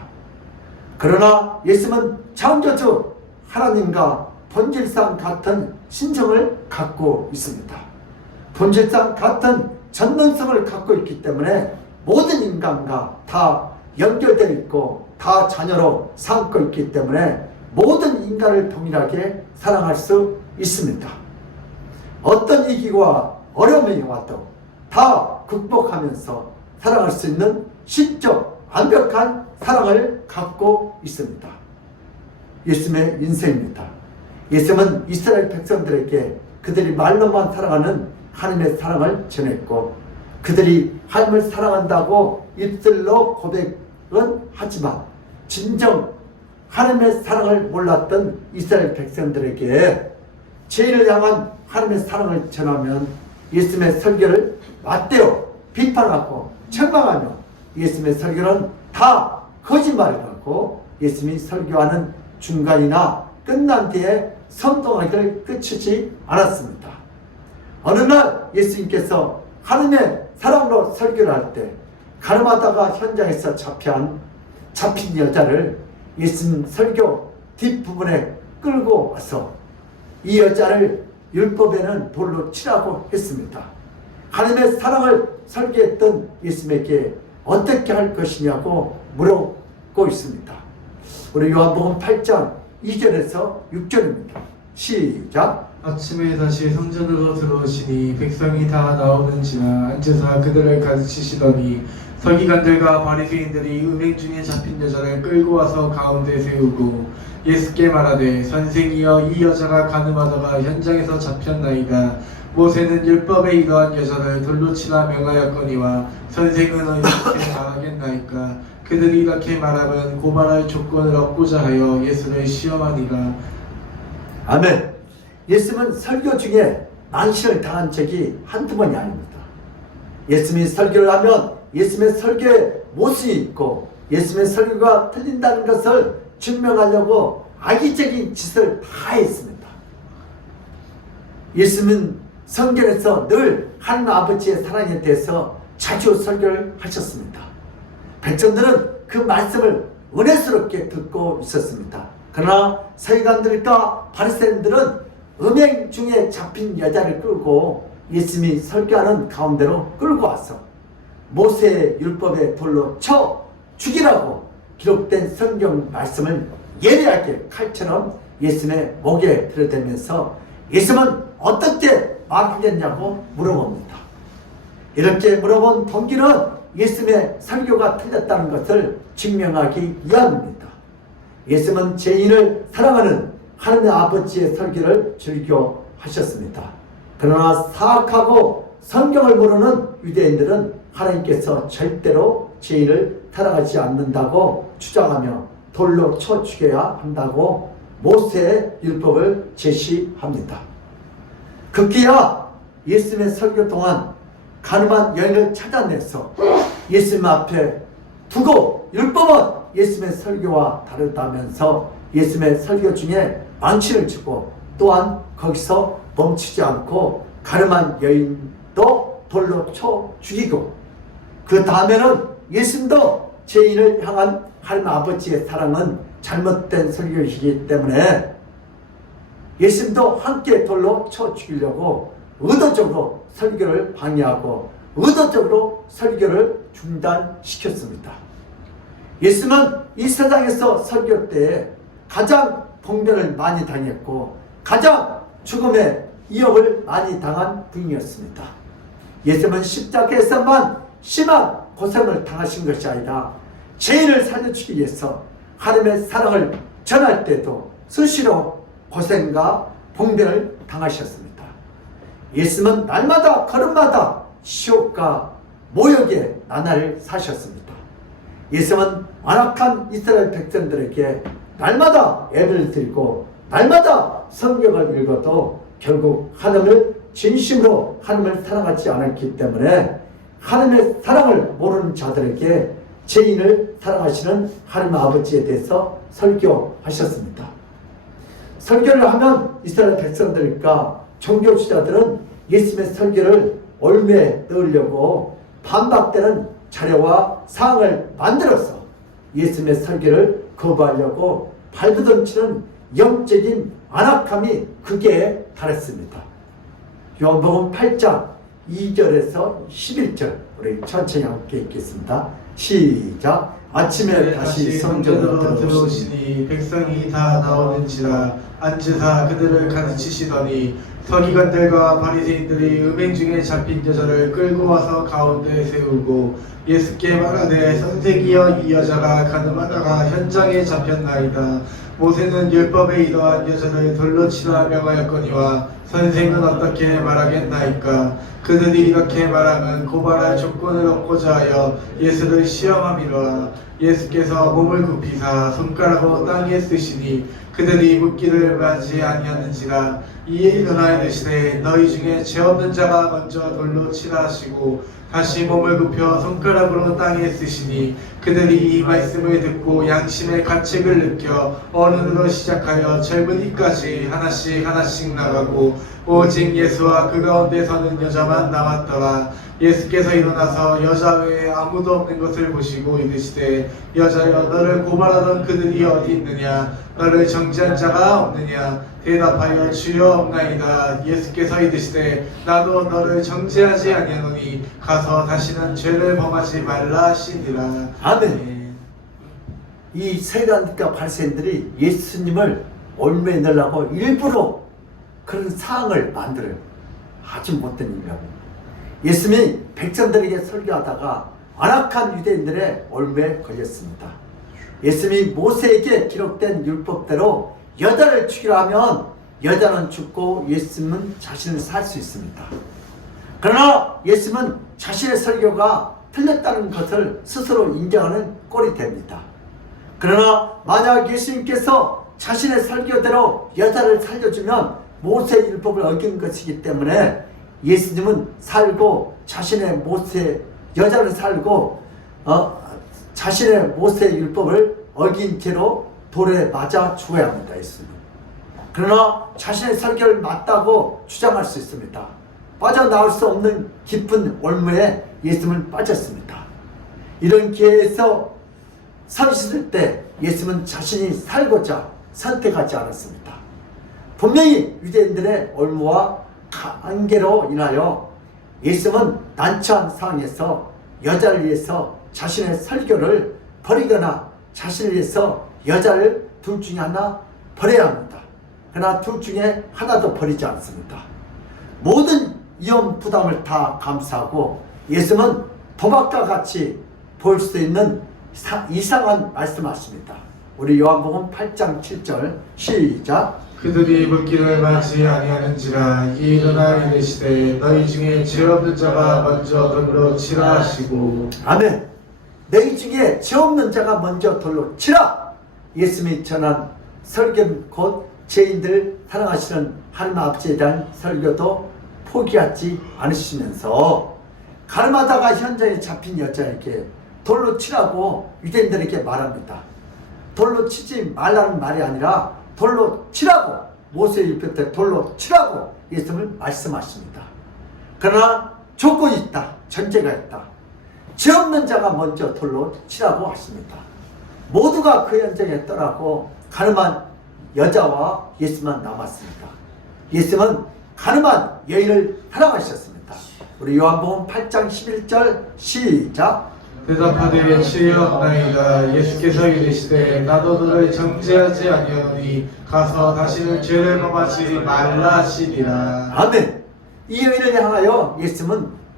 그러나 예수님은 창조주 하나님과 본질상 같은 신성을 갖고 있습니다. 본질상 같은 전능성을 갖고 있기 때문에 모든 인간과 다 연결되어 있고 다 자녀로 삼고 있기 때문에 모든 인간을 동일하게 사랑할 수 있습니다. 어떤 위기와 어려움이 와도 다 극복하면서 사랑할 수 있는 신적 완벽한 사랑을 갖고 있습니다. 예수님의 인생입니다. 예수님은 이스라엘 백성들에게 그들이 말로만 사랑하는 하나님의 사랑을 전했고, 그들이 하나님을 사랑한다고 입술로 고백은 하지만 진정 하나님의 사랑을 몰랐던 이스라엘 백성들에게 죄인을 향한 하나님의 사랑을 전하면 예수님의 설교를 맞대어 비판하고 책망하며 예수님의 설교는 다 거짓말이라고 예수님이 설교하는 중간이나 끝난 뒤에 선동하기를 끝이지 않았습니다. 어느 날 예수님께서 하나님의 사랑으로 설교를 할 때 가늠하다가 현장에서 잡힌 여자를 예수님 설교 뒷부분에 끌고 와서 이 여자를 율법에는 돌로 치라고 했습니다. 하나님의 사랑을 설교했던 예수님에게 어떻게 할 것이냐고 물었고 있습니다. 우리 요한복음 8장 2절에서 6절입니다. 시작. 아침에 다시 성전으로 들어오시니 백성이 다 나오는지나 앉으사 그들을 가르치시더니 서기관들과 바리새인들이 음행 중에 잡힌 여자를 끌고 와서 가운데 세우고 예수께 말하되 선생이여 이 여자가 가늠하다가 현장에서 잡혔나이다. 모세는 율법에 이러한 여자를 돌로 치라 명하였거니와 선생은 어떻게 말하겠나이까. 그들이 이렇게 말하면 고발할 조건을 얻고자 하여 예수를 시험하니라. 아멘. 예수님은 설교 중에 난시를 당한 적이 한두 번이 아닙니다. 예수님이 설교를 하면 예수님의 설교에 모순이 있고 예수님의 설교가 틀린다는 것을 증명하려고 악의적인 짓을 다 했습니다. 예수님은 성경에서 늘 하나님 아버지의 사랑에 대해서 자주 설교를 하셨습니다. 백성들은 그 말씀을 은혜스럽게 듣고 있었습니다. 그러나 서기관들과 바리새인들은 음행 중에 잡힌 여자를 끌고 예수님이 설교하는 가운데로 끌고 와서 모세의 율법의 돌로 쳐 죽이라고 기록된 성경 말씀을 예리하게 칼처럼 예수님의 목에 들이대면서 예수님은 어떻게 말하겠냐고 물어봅니다. 이렇게 물어본 동기는 예수님의 설교가 틀렸다는 것을 증명하기 위함입니다. 예수님은 죄인을 사랑하는 하나님 아버지의 설교를 즐겨 하셨습니다. 그러나 사악하고 성경을 모르는 유대인들은 하나님께서 절대로 죄인을 사랑하지 않는다고 주장하며 돌로 쳐 죽여야 한다고 모세의 율법을 제시합니다. 급기야 예수님의 설교 동안 가늠한 여인을 찾아내서 예수님 앞에 두고 율법은 예수님의 설교와 다르다면서 예수님의 설교 중에 망치를 주고 또한 거기서 멈추지 않고 가늠한 여인도 돌로 쳐 죽이고 그 다음에는 예수님도 죄인을 향한 하나님 아버지의 사랑은 잘못된 설교이기 때문에 예수님도 함께 돌로 쳐 죽이려고 의도적으로 설교를 방해하고 의도적으로 설교를 중단시켰습니다. 예수님은 이 세상에서 설교 때에 가장 봉변을 많이 당했고 가장 죽음의 위협을 많이 당한 분이었습니다. 예수님은 십자가에서만 심한 고생을 당하신 것이 아니라 죄인을 살려주기 위해서 하나님의 사랑을 전할 때도 수시로 고생과 봉변을 당하셨습니다. 예수님은 날마다 걸음마다 시옥과 모욕의 나날을 사셨습니다. 예수님은 완악한 이스라엘 백성들에게 날마다 예배를 드리고 날마다 성경을 읽어도 결국 하나님을 진심으로 하나님을 사랑하지 않았기 때문에 하나님의 사랑을 모르는 자들에게 죄인을 사랑하시는 하나님 아버지에 대해서 설교하셨습니다. 설교를 하면 이스라엘 백성들과 종교지자들은 예수님의 설교를 올무에 넣으려고 반박되는 자료와 사항을 만들어서 예수님의 설교를 거부하려고 발버둥치는 영적인 안악함이 극에 달했습니다. 요한복음 8장 2절에서 11절 우리 천천히 함께 읽겠습니다. 시작. 아침에 다시 성전으로 들어오시니 들어오시니 백성이 다 나오는지라 앉으사 그들을 가르치시더니 서기관들과 바리새인들이 음행 중에 잡힌 여자를 끌고 와서 가운데 세우고 예수께 말하되 선생이여 이 여자가 가늠하다가 현장에 잡혔나이다. 모세는 율법에 이러한 여자를 돌로 치라 명하였거니와 선생은 어떻게 말하겠나이까. 그들이 이렇게 말하면 고발할 조건을 얻고자 하여 예수를 시험함이로라. 예수께서 몸을 굽히사 손가락으로 땅에 쓰시니 그들이 묻기를 마지 아니하는지라. 이에 일어나 이르시되 너희 중에 죄 없는 자가 먼저 돌로 치라 하시고 다시 몸을 굽혀 손가락으로 땅에 쓰시니 그들이 이 말씀을 듣고 양심의 가책을 느껴 어른으로 시작하여 젊은이까지 하나씩 나가고 오직 예수와 그 가운데 서는 여자만 남았더라. 예수께서 일어나서 여자 외에 아무도 없는 것을 보시고 이르시되 여자여 너를 고발하던 그들이 어디 있느냐. 너를 정죄한 자가 없느냐. 대답하여 주여 없나이다. 예수께서 이르시되 나도 너를 정죄하지 아니하노니 가서 다시는 죄를 범하지 말라 하시니라. 아멘. 이 세관과 바리새인들이 예수님을 올매에 넣으려고 일부러 그런 상황을 만들어요. 아주 못된 일이라고. 예수님이 백성들에게 설교하다가 완악한 유대인들의 올매에 걸렸습니다. 예수님이 모세에게 기록된 율법대로 여자를 죽이려 하면 여자는 죽고 예수님은 자신을 살 수 있습니다. 그러나 예수님은 자신의 설교가 틀렸다는 것을 스스로 인정하는 꼴이 됩니다. 그러나 만약 예수님께서 자신의 설교대로 여자를 살려주면 모세 율법을 어긴 것이기 때문에 예수님은 살고 자신의 모세 여자를 살고 자신의 모세 율법을 어긴 채로 돌에 맞아 죽어야 합니다. 예수님은. 그러나 자신의 설교를 맞다고 주장할 수 있습니다. 빠져나올 수 없는 깊은 올무에 예수님은 빠졌습니다. 이런 기회에서 서 있을 때 예수님은 자신이 살고자 선택하지 않았습니다. 분명히 유대인들의 올무와 관계로 인하여 예수님은 난처한 상황에서 여자를 위해서 자신의 설교를 버리거나 자신을 위해서 여자를 둘 중에 하나 버려야 합니다. 그러나 둘 중에 하나도 버리지 않습니다. 모든 위험 부담을 다 감수하고 예수님은 도박과 같이 볼 수 있는 이상한 말씀하십니다. 우리 요한복음 8장 7절 시작. 그들이 묻기를 마지 아니하는지라. 이에 일어나 이르시되 너희 중에 죄 없는 자가 먼저 돌로 치라 하시고. 아멘. 너희 중에 죄 없는 자가 먼저 돌로 치라. 예수님이 전한 설교 곧 죄인들 사랑하시는 하나님 아버지에 대한 설교도 포기하지 않으시면서 가늠하다가 현장에 잡힌 여자에게 돌로 치라고 유대인들에게 말합니다. 돌로 치지 말라는 말이 아니라 돌로 치라고, 모세율법 때 돌로 치라고 예수님을 말씀하십니다. 그러나 조건이 있다. 전제가 있다. 죄 없는 자가 먼저 돌로 치라고 하십니다. 모두가 그 현장에 떠나고 가늠한 여자와 예수만 남았습니다. 예수님은 가늠한 여인을 사랑하셨습니다. 우리 요한복음 8장 11절 시작. 대답하되 주여 없나이다. 예수께서 이르시되 나도 너를 정죄하지 아니하노니 가서 다시는 죄를 범하지 말라 하시니라. 아멘. 이 여인을 향하여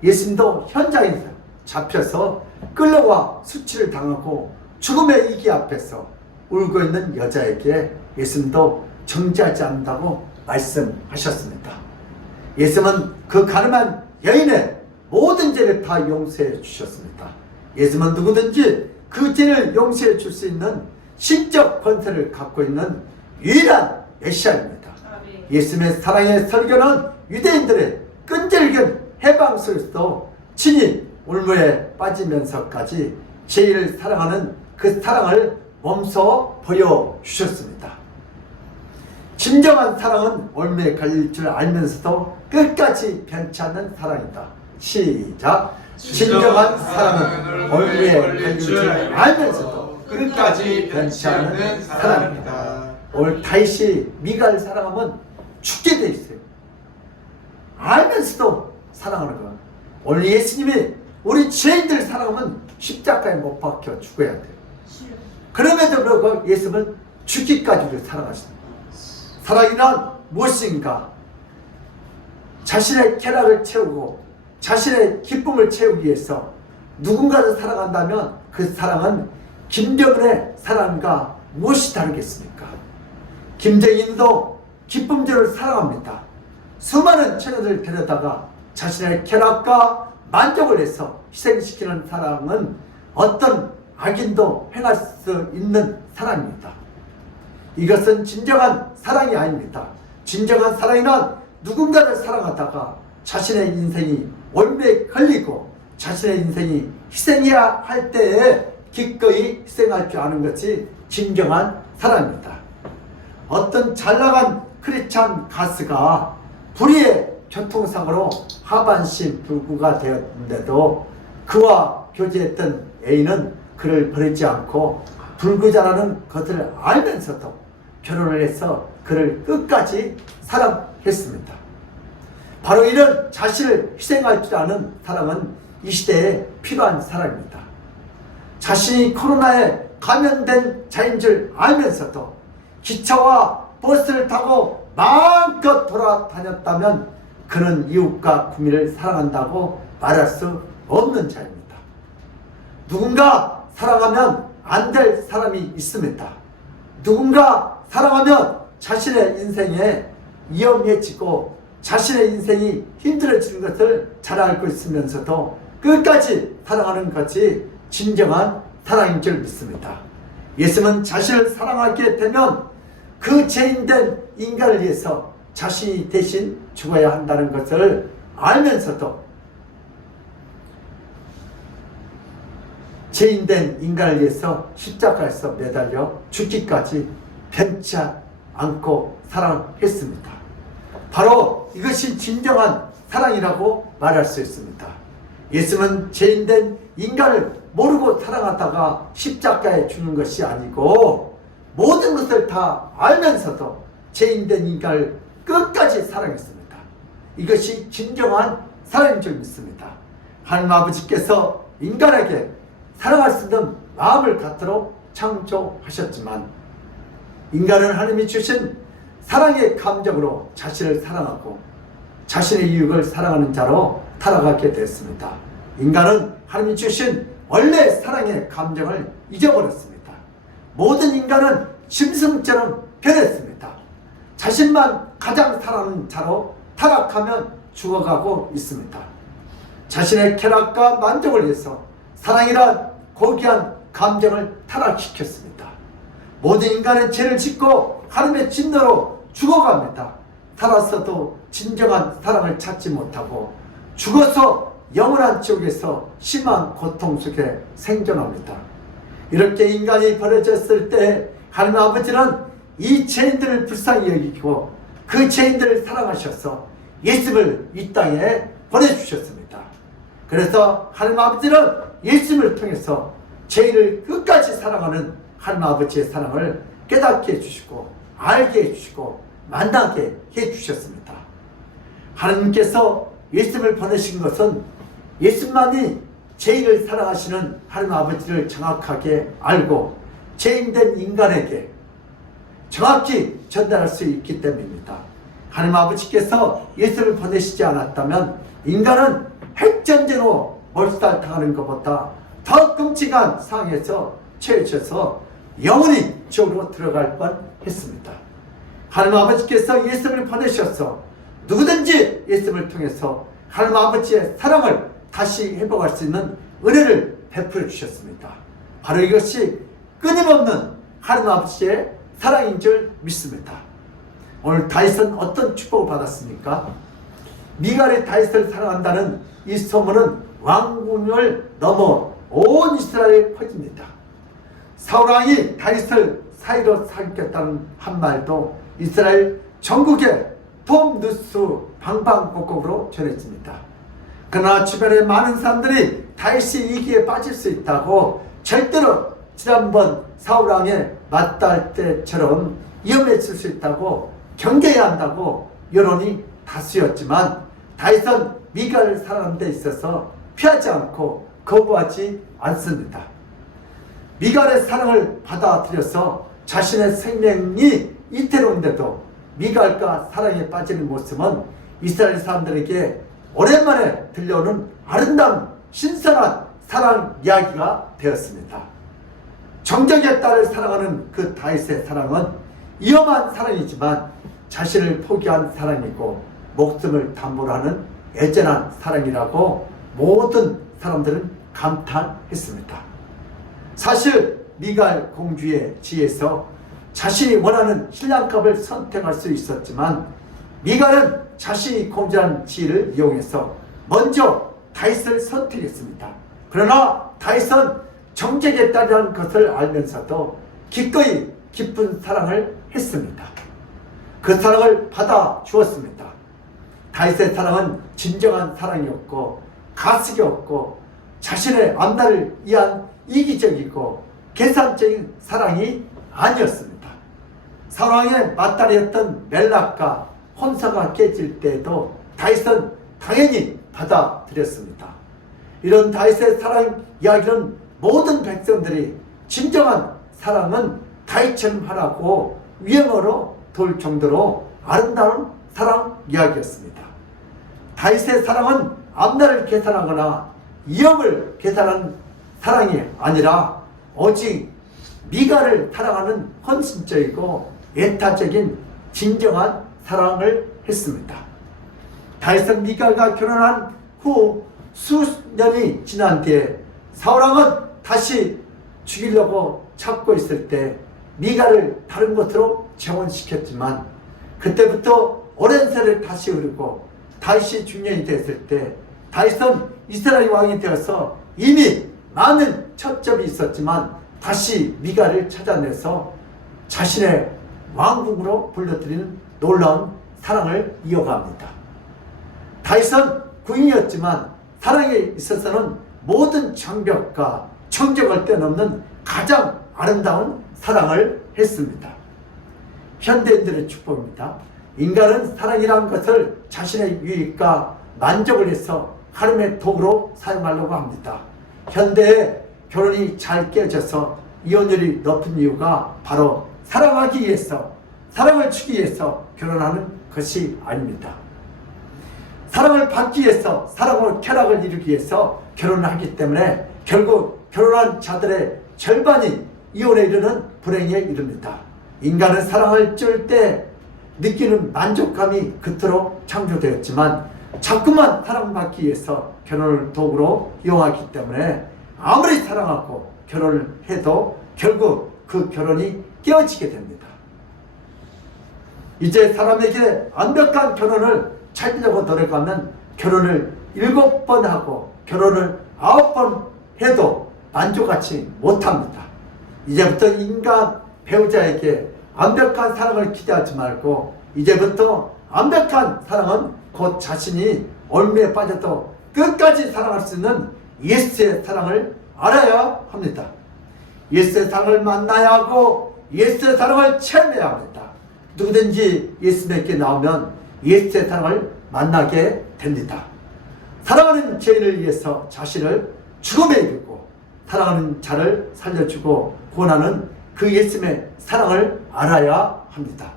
예수님도 현장에서 잡혀서 끌려와 수치를 당하고 죽음의 이기 앞에서 울고 있는 여자에게 예수님도 정죄하지 않는다고 말씀하셨습니다. 예수님은 그 가늠한 여인의 모든 죄를 다 용서해 주셨습니다. 예수님은 누구든지 그 죄를 용서해 줄 수 있는 신적 권세를 갖고 있는 유일한 메시아입니다. 예수님의 사랑의 설교는 유대인들의 끈질긴 해방 속에서도 친히 올무에 빠지면서까지 죄인을 사랑하는 그 사랑을 몸소 보여주셨습니다. 진정한 사랑은 올무에 걸릴 줄 알면서도 끝까지 변치 않는 사랑이다. 시작. 진정한 사랑은 올무에 걸릴 줄 알면서도 끝까지 변치 않는 사랑입니다. 오늘 다윗이 미가를 사랑하면 죽게 돼 있어요. 알면서도 사랑하는 거야. 오늘 예수님이 우리 죄인들 사랑하면 십자가에 못 박혀 죽어야 돼요. 그럼에도 불구하고 예수는 죽기까지도 사랑하십니다. 사랑이란 무엇인가? 자신의 쾌락을 채우고 자신의 기쁨을 채우기 위해서 누군가를 사랑한다면 그 사랑은 김정은의 사랑과 무엇이 다르겠습니까? 김정인도 기쁨주를 사랑합니다. 수많은 청년을 데려다가 자신의 쾌락과 만족을 해서 희생시키는 사랑은 어떤 악인도 행할 수 있는 사랑입니다. 이것은 진정한 사랑이 아닙니다. 진정한 사랑이란 누군가를 사랑하다가 자신의 인생이 올매에 걸리고 자신의 인생이 희생해야 할 때에 기꺼이 희생할 줄 아는 것이 진정한 사랑입니다. 어떤 잘나간 크리스찬 가수가 불의의 교통사고로 하반신 불구가 되었는데도 그와 교제했던 애인은 그를 버리지 않고 불구자라는 것을 알면서도 결혼을 해서 그를 끝까지 사랑했습니다. 바로 이런 자신을 희생할 줄 아는 사랑은 이 시대에 필요한 사랑입니다. 자신이 코로나에 감염된 자인 줄 알면서도 기차와 버스를 타고 마음껏 돌아다녔다면 그는 이웃과 국민을 사랑한다고 말할 수 없는 자입니다. 누군가 사랑하면 안 될 사람이 있습니다. 누군가 사랑하면 자신의 인생에 위험해지고 자신의 인생이 힘들어지는 것을 잘 알고 있으면서도 끝까지 사랑하는 것이 진정한 사랑인 줄 믿습니다. 예수는 자신을 사랑하게 되면 그 죄인된 인간을 위해서 자신이 대신 죽어야 한다는 것을 알면서도 죄인된 인간을 위해서 십자가에서 매달려 죽기까지 변치 않고 사랑했습니다. 바로 이것이 진정한 사랑이라고 말할 수 있습니다. 예수는 죄인된 인간을 모르고 사랑하다가 십자가에 죽는 것이 아니고 모든 것을 다 알면서도 죄인된 인간을 끝까지 사랑했습니다. 이것이 진정한 사랑인 줄 믿습니다. 하나님 아버지께서 인간에게 사랑할 수 있는 마음을 갖도록 창조하셨지만 인간은 하나님이 주신 사랑의 감정으로 자신을 사랑하고 자신의 이웃을 사랑하는 자로 타락하게 됐습니다. 인간은 하나님이 주신 원래 사랑의 감정을 잊어버렸습니다. 모든 인간은 짐승처럼 변했습니다. 자신만 가장 사랑하는 자로 타락하면 죽어가고 있습니다. 자신의 쾌락과 만족을 위해서 사랑이란 고귀한 감정을 타락시켰습니다. 모든 인간은 죄를 짓고 하나님의 진노로 죽어갑니다. 살았어도 진정한 사랑을 찾지 못하고 죽어서 영원한 지옥에서 심한 고통 속에 생존합니다. 이렇게 인간이 버려졌을 때 하나님 아버지는 이 죄인들을 불쌍히 여기고 그 죄인들을 사랑하셔서 예수를 이 땅에 보내주셨습니다. 그래서 하나님 아버지는 예수를 통해서 죄인을 끝까지 사랑하는 하나님 아버지의 사랑을 깨닫게 해주시고 알게 해주시고 만나게 해주셨습니다. 하나님께서 예수를 보내신 것은 예수만이 죄인을 사랑하시는 하나님 아버지를 정확하게 알고 죄인된 인간에게 정확히 전달할 수 있기 때문입니다. 하나님 아버지께서 예수를 보내시지 않았다면 인간은 핵전쟁으로 몰살당하는 것보다 더 끔찍한 상황에서 처해져서 영원히 지옥으로 들어갈 뻔했습니다. 하나님 아버지께서 예수를 보내셔서 누구든지 예수를 통해서 하나님 아버지의 사랑을 다시 회복할 수 있는 은혜를 베풀어 주셨습니다. 바로 이것이 끊임없는 하나님 아버지의 사랑인 줄 믿습니다. 오늘 다윗은 어떤 축복을 받았습니까? 미갈이 다윗을 사랑한다는 이 소문은 왕궁을 넘어 온 이스라엘에 퍼집니다. 사울왕이 다윗을 사이로 삼켰다는 한 말도 이스라엘 전국에 톱뉴스 방방곡곡으로 전해집니다. 그러나 주변의 많은 사람들이 다윗이 위기에 빠질 수 있다고 절대로 지난번 사울왕에 맞닿을 때처럼 위험해질 수 있다고 경계해야 한다고 여론이 다수였지만 다윗은 미갈을 사랑하는 데 있어서 피하지 않고 거부하지 않습니다. 미갈의 사랑을 받아들여서 자신의 생명이 이태로운데도 미갈과 사랑에 빠지는 모습은 이스라엘 사람들에게 오랜만에 들려오는 아름다운 신선한 사랑 이야기가 되었습니다. 정적의 딸을 사랑하는 그 다윗의 사랑은 위험한 사랑이지만 자신을 포기한 사랑이고 목숨을 담보로 하는 애절한 사랑이라고 모든 사람들은 감탄했습니다. 사실 미갈 공주의 지혜에서 자신이 원하는 신랑값을 선택할 수 있었지만 미갈은 자신이 공주한 지혜를 이용해서 먼저 다윗을 선택했습니다. 그러나 다윗은 정적의 딸이라는 것을 알면서도 기꺼이 깊은 사랑을 했습니다. 그 사랑을 받아 주었습니다. 다윗의 사랑은 진정한 사랑이었고 가식이 없고 자신의 앞날을 위한 이기적이고 계산적인 사랑이 아니었습니다. 사랑의 맞다리였던 멜락과 혼사가 깨질 때에도 다윗은 당연히 받아들였습니다. 이런 다윗의 사랑 이야기는 모든 백성들이 진정한 사랑은 다윗처럼 하라고 위험으로 돌 정도로 아름다운 사랑 이야기였습니다. 다윗의 사랑은 앞날을 계산하거나 위험을 계산하는 사랑이 아니라 오직 미갈을 사랑하는 헌신적이고 애타적인 진정한 사랑을 했습니다. 다윗은 미갈과 결혼한 후 수년이 지난 뒤에 사울왕은 다시 죽이려고 찾고 있을 때 미갈을 다른 곳으로 재혼시켰지만 그때부터 오랜 세를 다시 흐르고 다윗이 중년이 됐을 때 다윗은 이스라엘 왕이 되어서 이미 많은 첩첩이 있었지만 다시 미갈을 찾아내서 자신의 왕궁으로 불러들이는 놀라운 사랑을 이어갑니다. 다윗은 군인이었지만 사랑에 있어서는 모든 장벽과 청적을 뛰어넘는 가장 아름다운 사랑을 했습니다. 현대인들의 축복입니다. 인간은 사랑이라는 것을 자신의 유익과 만족을 위해서 하나님의 도구로 사용하려고 합니다. 현대에 결혼이 잘 깨져서 이혼율이 높은 이유가 바로 사랑하기 위해서, 사랑을 주기 위해서 결혼하는 것이 아닙니다. 사랑을 받기 위해서, 사랑으로 쾌락을 이루기 위해서 결혼을 하기 때문에 결국 결혼한 자들의 절반이 이혼에 이르는 불행에 이릅니다. 인간은 사랑을 줄 때 느끼는 만족감이 그토록 창조되었지만 자꾸만 사랑받기 위해서 결혼을 도구로 이용하기 때문에 아무리 사랑하고 결혼을 해도 결국 그 결혼이 깨어지게 됩니다. 이제 사람에게 완벽한 결혼을 찾으려고 노력하면 결혼을 7번 하고 결혼을 9번 해도 만족하지 못합니다. 이제부터 인간 배우자에게 완벽한 사랑을 기대하지 말고 이제부터 완벽한 사랑은 곧 자신이 올무에 빠져도 끝까지 사랑할 수 있는 예수의 사랑을 알아야 합니다. 예수의 사랑을 만나야 하고 예수의 사랑을 체험해야 합니다. 누구든지 예수님께 나오면 예수의 사랑을 만나게 됩니다. 사랑하는 죄인을 위해서 자신을 죽음에 이르고 사랑하는 자를 살려주고 구원하는 그 예수님의 사랑을 알아야 합니다.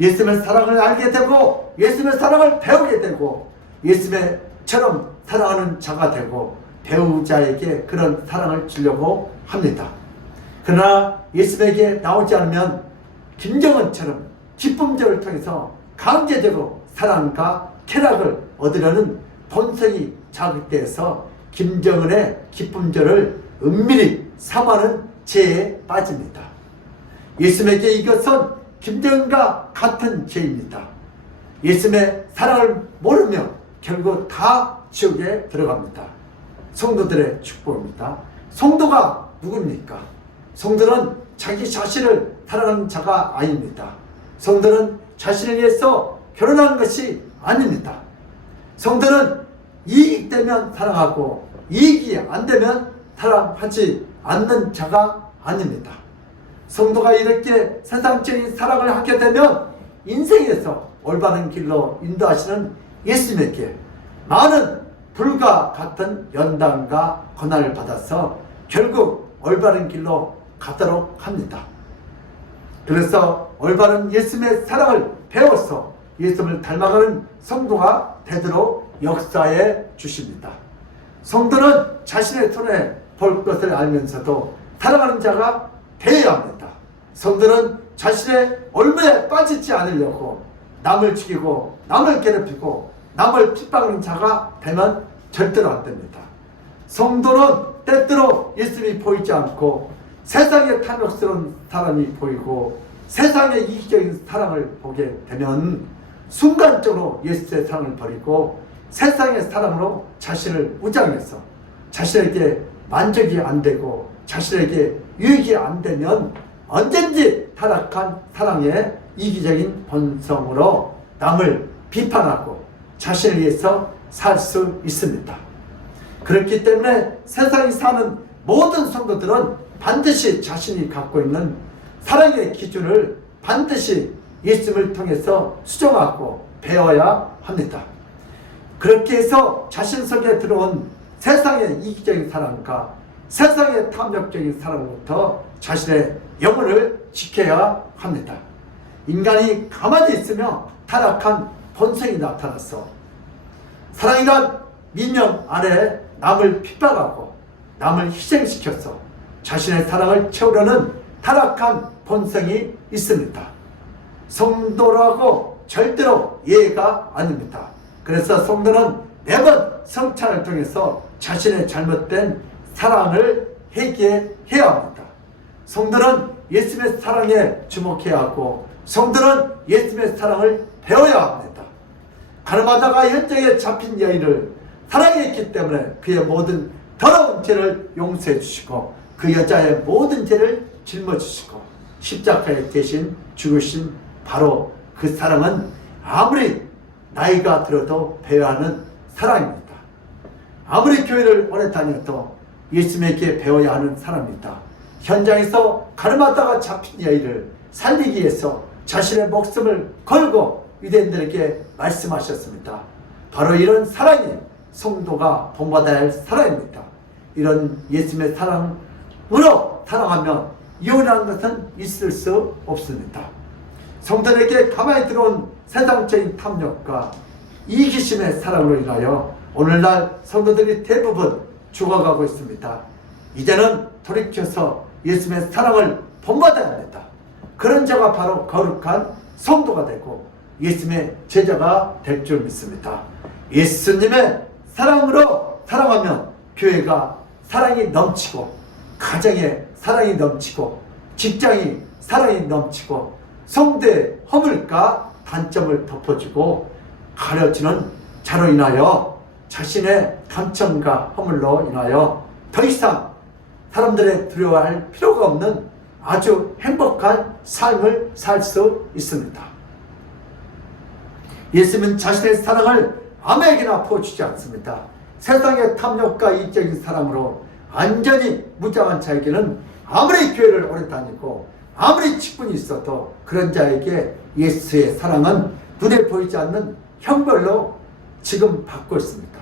예수님의 사랑을 알게 되고 예수님의 사랑을 배우게 되고 예수님처럼 사랑하는 자가 되고 배우자에게 그런 사랑을 주려고 합니다. 그러나 예수님에게 나오지 않으면 김정은처럼 기쁨절을 통해서 강제적으로 사랑과 쾌락을 얻으려는 본성이 자극돼서 김정은의 기쁨절을 은밀히 삼하는 죄에 빠집니다. 예수님에게 이것은 김정은과 같은 죄입니다. 예수님의 사랑을 모르며 결국 다 지옥에 들어갑니다. 성도들의 축복입니다. 성도가 누굽니까? 성도는 자기 자신을 사랑하는 자가 아닙니다. 성도는 자신을 위해서 결혼하는 것이 아닙니다. 성도는 이익이 되면 사랑하고 이익이 안 되면 사랑하지 않는 자가 아닙니다. 성도가 이렇게 세상적인 사랑을 하게 되면 인생에서 올바른 길로 인도하시는 예수님에게 많은 불과 같은 연단과 고난을 받아서 결국 올바른 길로 가도록 합니다. 그래서 올바른 예수님의 사랑을 배워서 예수님을 닮아가는 성도가 되도록 역사해 주십니다. 성도는 자신의 손에 볼 것을 알면서도 사랑하는 자가 되어야 합니다. 성도는 자신의 올무에 빠지지 않으려고 남을 죽이고 남을 괴롭히고 남을 핍박하는 자가 되면 절대로 안 됩니다. 성도는 때때로 예수님이 보이지 않고 세상의 탐욕스러운 사람이 보이고 세상의 이기적인 사랑을 보게 되면 순간적으로 예수의 사랑을 버리고 세상의 사랑으로 자신을 무장해서 자신에게 만족이 안 되고 자신에게 유익이 안 되면 언젠지 타락한 사랑의 이기적인 본성으로 남을 비판하고 자신을 위해서 살 수 있습니다. 그렇기 때문에 세상에 사는 모든 성도들은 반드시 자신이 갖고 있는 사랑의 기준을 반드시 예수님을 통해서 수정하고 배워야 합니다. 그렇게 해서 자신 속에 들어온 세상의 이기적인 사랑과 세상의 탐욕적인 사랑으로부터 자신의 영혼을 지켜야 합니다. 인간이 가만히 있으면 타락한 본성이 나타나서 사랑이란 미명 아래 남을 핍박하고 남을 희생시켜서 자신의 사랑을 채우려는 타락한 본성이 있습니다. 성도라고 절대로 예가 아닙니다. 그래서 성도는 매번 성찬을 통해서 자신의 잘못된 사랑을 회개해야 합니다. 성도는 예수님의 사랑에 주목해야 하고 성도는 예수님의 사랑을 배워야 합니다. 가늠하다가 현장에 잡힌 여인을 사랑했기 때문에 그의 모든 더러운 죄를 용서해 주시고 그 여자의 모든 죄를 짊어지시고 십자가에 대신 죽으신 바로 그 사랑은 아무리 나이가 들어도 배워야 하는 사랑입니다. 아무리 교회를 오래 다녀도 예수님에게 배워야 하는 사람입니다. 현장에서 가늠하다가 잡힌 여인을 살리기 위해서 자신의 목숨을 걸고 유대인들에게 말씀하셨습니다. 바로 이런 사랑이 성도가 본받아야 할 사랑입니다. 이런 예수님의 사랑으로 사랑하면 이혼하는 것은 있을 수 없습니다. 성도에게 가만히 들어온 세상적인 탐욕과 이기심의 사랑으로 인하여 오늘날 성도들이 대부분 죽어가고 있습니다. 이제는 돌이켜서 예수님의 사랑을 본받아야 합니다. 그런 자가 바로 거룩한 성도가 되고 예수님의 제자가 될 줄 믿습니다. 예수님의 사랑으로 사랑하면 교회가 사랑이 넘치고 가정에 사랑이 넘치고 직장이 사랑이 넘치고 성도의 허물과 단점을 덮어주고 가려주는 자로 인하여 자신의 단점과 허물로 인하여 더 이상 사람들의 두려워할 필요가 없는 아주 행복한 삶을 살 수 있습니다. 예수님은 자신의 사랑을 아무에게나 부어주지 않습니다. 세상의 탐욕과 이적인 사랑으로 완전히 무장한 자에게는 아무리 교회를 오래 다니고 아무리 직분이 있어도 그런 자에게 예수의 사랑은 눈에 보이지 않는 형벌로 지금 받고 있습니다.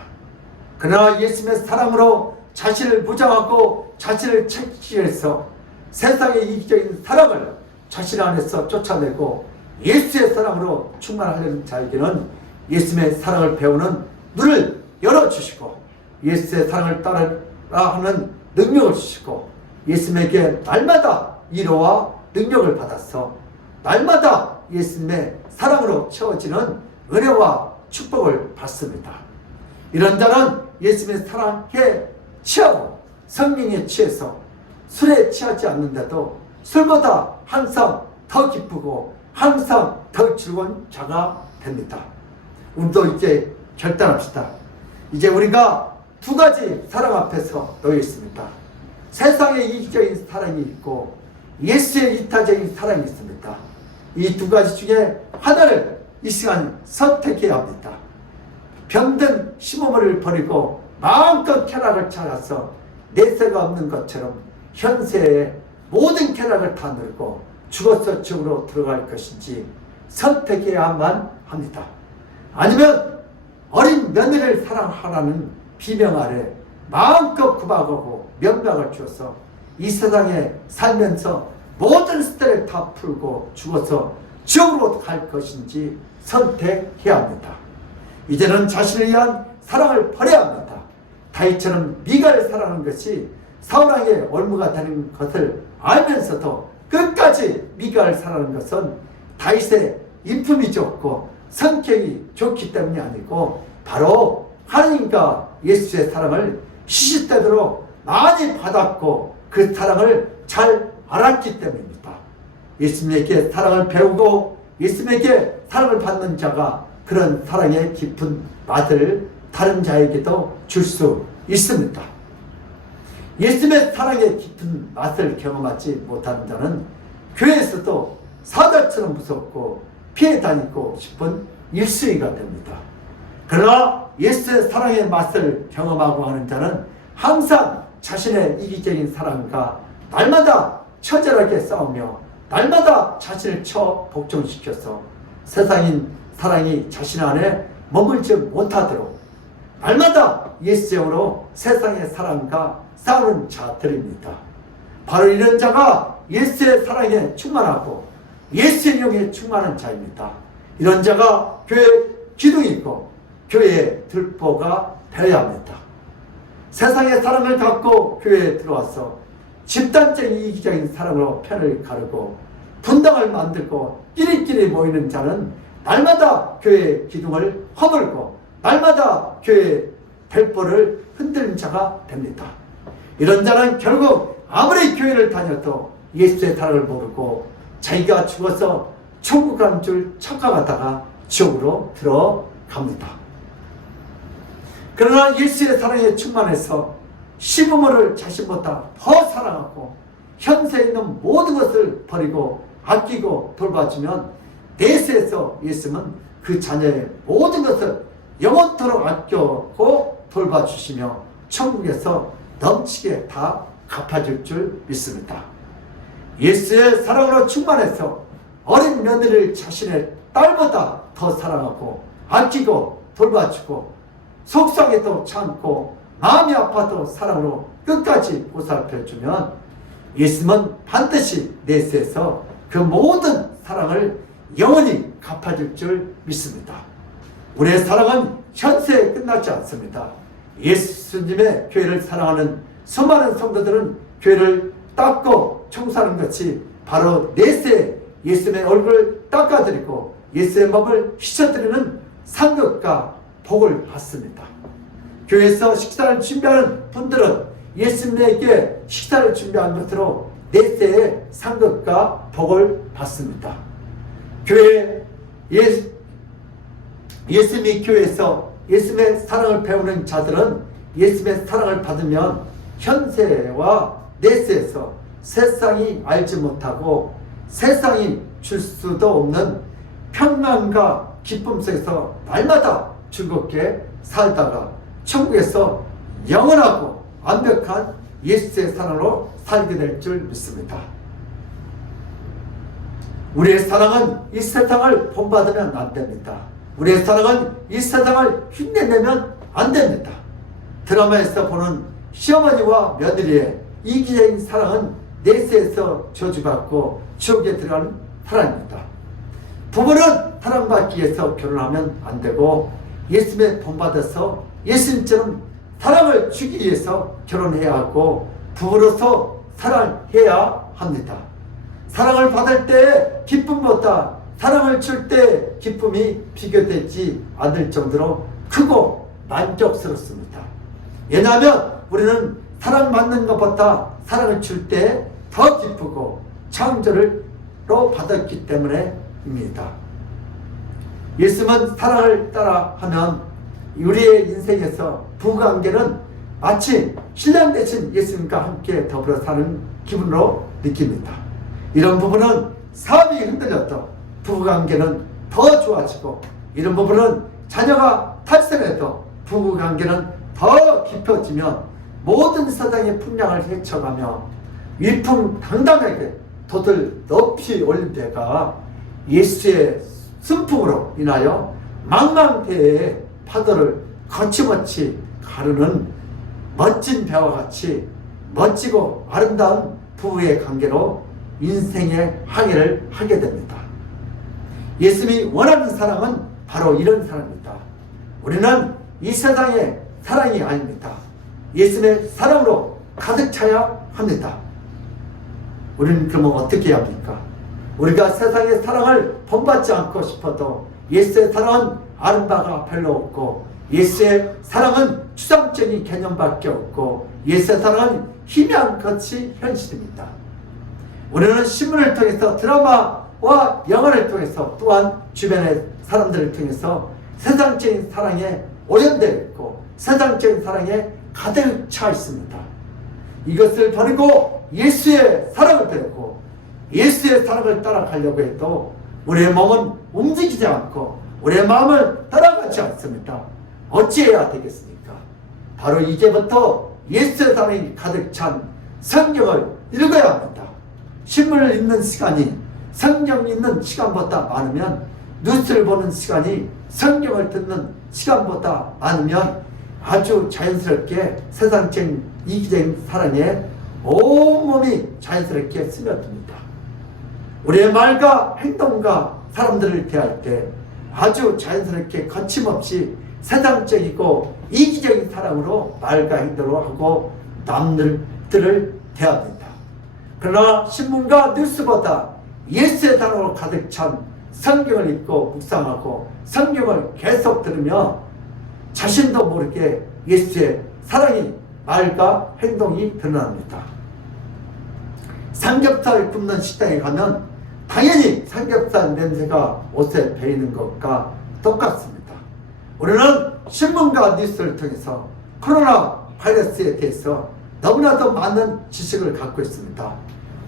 그러나 예수님의 사랑으로 자신을 무장하고 자신을 채찍해서 세상의 이기적인 사랑을 자신 안에서 쫓아내고 예수의 사랑으로 충만하려는 자에게는 예수님의 사랑을 배우는 눈을 열어주시고 예수의 사랑을 따라 하는 능력을 주시고 예수님에게 날마다 위로와 능력을 받아서 날마다 예수님의 사랑으로 채워지는 은혜와 축복을 받습니다. 이런 자는 예수님의 사랑에 취하고 성령에 취해서 술에 취하지 않는데도 술보다 항상 더 기쁘고 항상 더 즐거운 자가 됩니다. 우리도 이제 결단합시다. 이제 우리가 두 가지 사랑 앞에서 놓여 있습니다. 세상의 이기적인 사랑이 있고 예수의 이타적인 사랑이 있습니다. 이 두 가지 중에 하나를 이 시간 선택해야 합니다. 병든 심호물을 버리고 마음껏 쾌락을 찾아서 내세가 없는 것처럼 현세의 모든 쾌락을 다 누르고 죽어서 지옥으로 들어갈 것인지 선택해야만 합니다. 아니면 어린 며느리를 사랑하라는 비명 아래 마음껏 구박하고 명령을 주어서 이 세상에 살면서 모든 스트레스를 다 풀고 죽어서 지옥으로 갈 것인지 선택해야 합니다. 이제는 자신을 위한 사랑을 버려야 합니다. 다윗처럼 미가를 사랑하는 것이 사울왕의 올무가 되는 것을 알면서도 끝까지 미가를 사랑하는 것은 다윗의 인품이 좋고 성격이 좋기 때문이 아니고 바로 하나님과 예수의 사랑을 시시때대로 많이 받았고 그 사랑을 잘 알았기 때문입니다. 예수님에게 사랑을 배우고 예수님에게 사랑을 받는 자가 그런 사랑의 깊은 맛을 다른 자에게도 줄 수 있습니다. 예수님의 사랑의 깊은 맛을 경험하지 못하는 자는 교회에서도 사자처럼 무섭고 피해 다니고 싶은 일수이가 됩니다. 그러나 예수의 사랑의 맛을 경험하고 하는 자는 항상 자신의 이기적인 사랑과 날마다 처절하게 싸우며 날마다 자신을 복종시켜서 세상인 사랑이 자신 안에 머물지 못하도록 날마다 예수적으로 세상의 사랑과 싸우는 자들입니다. 바로 이런 자가 예수의 사랑에 충만하고 예수의 영에 충만한 자입니다. 이런 자가 교회 기둥이고 교회의 들보가 되어야 합니다. 세상의 사랑을 갖고 교회에 들어와서 집단적인 이기적인 사랑으로 편을 가르고 분당을 만들고 끼리끼리 모이는 자는 날마다 교회의 기둥을 허물고 날마다 교회의 들보를 흔드는 자가 됩니다. 이런 자는 결국 아무리 교회를 다녀도 예수의 사랑을 모르고 자기가 죽어서 천국 가는 줄 착각하다가 지옥으로 들어갑니다. 그러나 예수의 사랑에 충만해서 시부모를 자신보다 더 사랑하고 현세에 있는 모든 것을 버리고 아끼고 돌봐주면 내세에서 예수는 그 자녀의 모든 것을 영원토록 아껴고 돌봐주시며 천국에서 넘치게 다 갚아줄 줄 믿습니다. 예수의 사랑으로 충만해서 어린 며느리를 자신의 딸보다 더 사랑하고 아끼고 돌봐주고 속상해도 참고 마음이 아파도 사랑으로 끝까지 보살펴주면 예수님은 반드시 내세에서 그 모든 사랑을 영원히 갚아줄 줄 믿습니다. 우리의 사랑은 현세에 끝나지 않습니다. 예수님의 교회를 사랑하는 수많은 성도들은 교회를 닦고 청소하는 것이 바로 내세에 예수님의 얼굴을 닦아드리고 예수의 몸을 휘쳐드리는 상급과 복을 받습니다. 교회에서 식사를 준비하는 분들은 예수님에게 식사를 준비한 것으로 내세의 상급과 복을 받습니다. 예수님이 교회에서 예수님의 사랑을 배우는 자들은 예수님의 사랑을 받으면 현세와 내세에서 세상이 알지 못하고 세상이 줄 수도 없는 평안과 기쁨 속에서 날마다 즐겁게 살다가 천국에서 영원하고 완벽한 예수의 사랑으로 살게 될 줄 믿습니다. 우리의 사랑은 이 세상을 본받으면 안 됩니다. 우리의 사랑은 이 세상을 흉내내면 안 됩니다. 드라마에서 보는 시어머니와 며느리의 이기적인 사랑은 내세에서 저주받고 지옥에 들어가는 사랑입니다. 부부는 사랑받기 위해서 결혼하면 안 되고 예수님의 본받아서 예수님처럼 사랑을 주기 위해서 결혼해야 하고 부부로서 사랑해야 합니다. 사랑을 받을 때 기쁨보다 사랑을 줄 때 기쁨이 비교되지 않을 정도로 크고 만족스럽습니다. 왜냐하면 우리는 사랑받는 것보다 사랑을 줄 때 더 기쁘고 창조를로 받았기 때문에입니다. 예수님은 사랑을 따라하면 우리의 인생에서 부부관계는 마치 신랑 대신 예수님과 함께 더불어 사는 기분으로 느낍니다. 이런 부분은 사업이 흔들려도 부부관계는 더 좋아지고 이런 부분은 자녀가 탈선해도 부부관계는 더 깊어지면 모든 세상의 풍량을 헤쳐가며 위풍당당하게 돛을 높이 올린 데가 예수의 순풍으로 인하여 망망대해의 파도를 거침없이 가르는 멋진 배와 같이 멋지고 아름다운 부부의 관계로 인생의 항해를 하게 됩니다. 예수님이 원하는 사랑은 바로 이런 사랑입니다. 우리는 이 세상의 사랑이 아닙니다. 예수님의 사랑으로 가득 차야 합니다. 우리는 그러면 어떻게 해야 합니까? 우리가 세상의 사랑을 본받지 않고 싶어도 예수의 사랑은 아름바가 별로 없고, 예수의 사랑은 추상적인 개념밖에 없고, 예수의 사랑은 희미한 것이 현실입니다. 우리는 신문을 통해서, 드라마와 영화를 통해서, 또한 주변의 사람들을 통해서 세상적인 사랑에 오염되어 있고 세상적인 사랑에 가득 차 있습니다. 이것을 버리고 예수의 사랑을 배우고 예수의 사랑을 따라가려고 해도 우리의 몸은 움직이지 않고 우리의 마음을 따라가지 않습니다. 어찌해야 되겠습니까? 바로 이제부터 예수의 사랑이 가득 찬 성경을 읽어야 합니다. 신문을 읽는 시간이 성경 읽는 시간보다 많으면, 뉴스를 보는 시간이 성경을 듣는 시간보다 많으면 아주 자연스럽게 세상적인 이기적인 사랑에 온몸이 자연스럽게 스며듭니다. 우리의 말과 행동과 사람들을 대할 때 아주 자연스럽게 거침없이 세상적이고 이기적인 사랑으로 말과 행동을 하고 남들을 대합니다. 그러나 신문과 뉴스보다 예수의 사랑으로 가득 찬 성경을 읽고 묵상하고 성경을 계속 들으며 자신도 모르게 예수의 사랑이 말과 행동이 드러납니다. 삼겹살 굽는 식당에 가면 당연히 삼겹살 냄새가 옷에 배이는 것과 똑같습니다. 우리는 신문과 뉴스를 통해서 코로나 바이러스에 대해서 너무나도 많은 지식을 갖고 있습니다.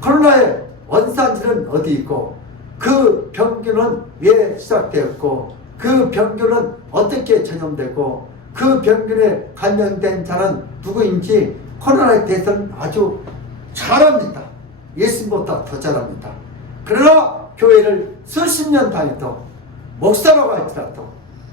코로나의 원산지는 어디이고, 그 병균은 왜 시작되었고, 그 병균은 어떻게 전염되고, 그 병균에 감염된 자는 누구인지 코로나에 대해서는 아주 잘합니다. 예수님보다 더 잘합니다. 그러나 교회를 수십 년 다녀도 목사라고 할지라도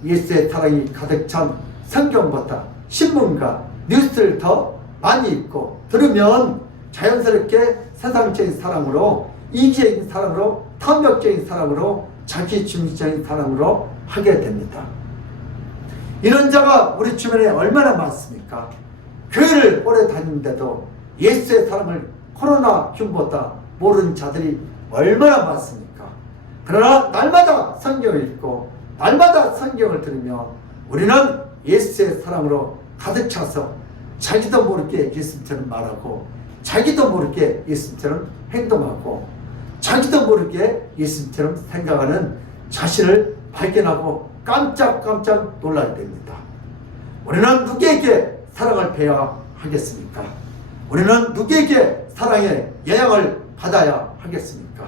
예수의 사랑이 가득 찬 성경보다 신문과 뉴스를 더 많이 읽고 들으면 자연스럽게 세상적인 사랑으로, 이기적인 사랑으로, 탐욕적인 사랑으로, 자기중심적인 사랑으로 하게 됩니다. 이런 자가 우리 주변에 얼마나 많습니까? 교회를 오래 다니는데도 예수의 사랑을 코로나 흉보다 모르는 자들이 얼마나 많습니까? 그러나 날마다 성경을 읽고 날마다 성경을 들으며 우리는 예수의 사랑으로 가득 차서 자기도 모르게 예수님처럼 말하고, 자기도 모르게 예수님처럼 행동하고, 자기도 모르게 예수님처럼 생각하는 자신을 발견하고 깜짝깜짝 놀라게 됩니다. 우리는 누구에게 사랑을 배워야 하겠습니까? 우리는 누구에게 사랑의 영향을 받아야 하겠습니까?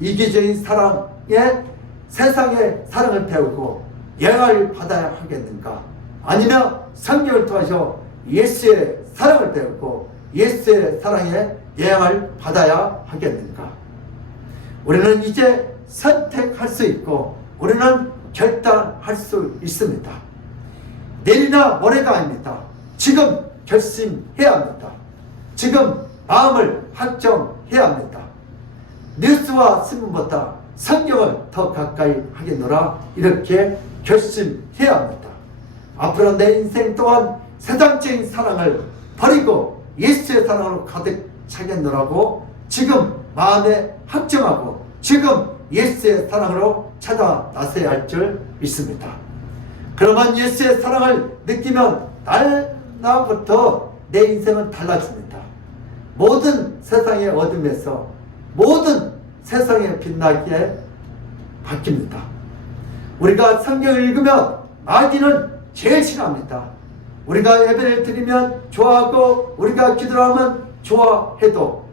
이기적인 사랑에 세상의 사랑을 배우고 영향을 받아야 하겠는가? 아니면 성경을 통해서 예수의 사랑을 배우고 예수의 사랑에 영향을 받아야 하겠는가? 우리는 이제 선택할 수 있고 우리는 결단할 수 있습니다. 내일이나 모레가 아닙니다. 지금 결심해야 합니다. 지금 마음을 확정해야 합니다. 뉴스와 신문보다 성경을 더 가까이 하겠노라, 이렇게 결심해야 합니다. 앞으로 내 인생 동안 세상적인 사랑을 버리고 예수의 사랑으로 가득 차겠노라고 지금 마음에 확정하고 지금 예수의 사랑으로 찾아 나서야 할 줄 믿습니다. 그러면 예수의 사랑을 느끼면 날부터 내 인생은 달라집니다. 모든 세상의 어둠에서 모든 세상의 빛나기에 바뀝니다. 우리가 성경을 읽으면 마귀는 제일 싫어합니다. 우리가 예배를 드리면 좋아하고 우리가 기도하면 좋아해도,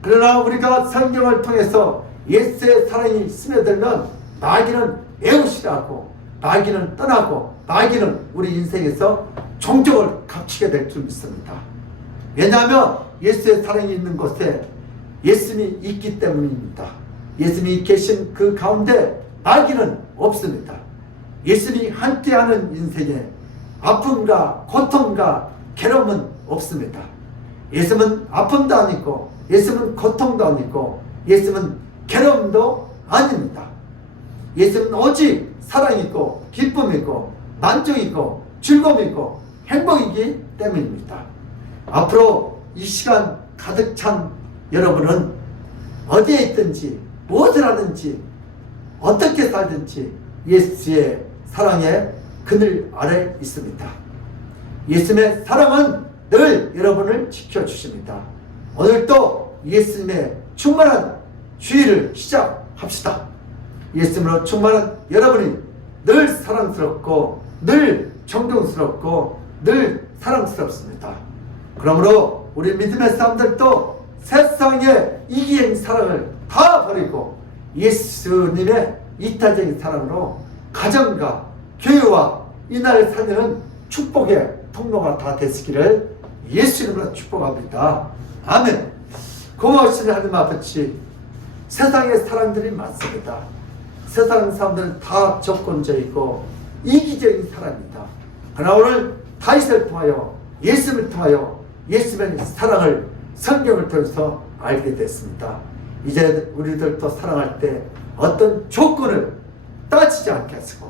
그러나 우리가 성경을 통해서 예수의 사랑이 스며들면 마귀는 매우 싫어하고 마귀는 떠나고 마귀는 우리 인생에서 종족을 값치게 될 줄 믿습니다. 왜냐하면 예수의 사랑이 있는 곳에 예수님이 있기 때문입니다. 예수님이 계신 그 가운데 마귀는 없습니다. 예수님이 함께하는 인생에 아픔과 고통과 괴로움은 없습니다. 예수님은 아픔도 아니고 예수님은 고통도 아니고 예수님은 괴로움도 아닙니다. 예수님은 오직 사랑이고 기쁨이고 만족이고 즐거움이고 행복이기 때문입니다. 앞으로 이 시간 가득 찬 여러분은 어디에 있든지 무엇을 하든지 어떻게 살든지 예수의 사랑의 그늘 아래 있습니다. 예수님의 사랑은 늘 여러분을 지켜주십니다. 오늘도 예수님의 충만한 주의를 시작합시다. 예수님으로 충만한 여러분이 늘 사랑스럽고 늘 존경스럽고 늘 사랑스럽습니다. 그러므로 우리 믿음의 사람들도 세상의 이기적인 사랑을 다 버리고 예수님의 이타적인 사랑으로 가정과 교회와 이 나라를 살리는 축복의 통로가 다 되시기를 예수 이름으로 축복합니다. 아멘. 고마우신 하나님 아버지, 세상의 사랑들이 많습니다. 세상 사람들은 다 조건적이고 이기적인 사람입니다. 그러나 오늘 다윗을 통하여 예수를 통하여 예수의 사랑을 성경을 통해서 알게 됐습니다. 이제 우리들도 사랑할 때 어떤 조건을 따지지 않게 하시고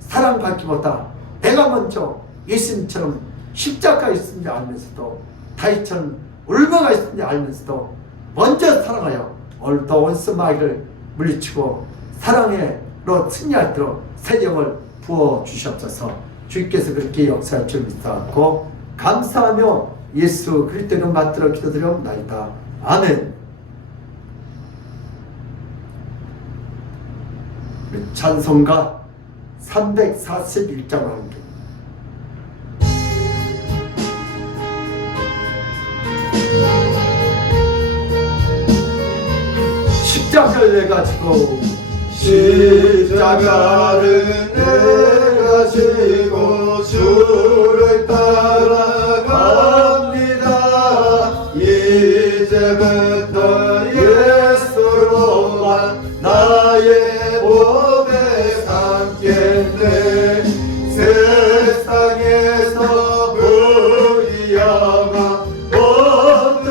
사랑받기보다 내가 먼저 예수님처럼 십자가가 있는지 알면서도 다윗처럼 울고가 있는지 알면서도 먼저 사랑하여 오늘도 원수 마귀를 물리치고 사랑으로 승리하도록 세정을 부어주셨소서. 주께서 그렇게 역사할 줄 믿사옵고 감사하며 예수 그리스도로 받들어 기도드리옵나이다. 아멘. 찬송가 341장을 하는 게 십자가를 내가지고 십자가를 내가 지고 주를 따라갑니다. 이제부터 예수로만 나의 몸에 삼겠네. 세상에서 무리여가 모두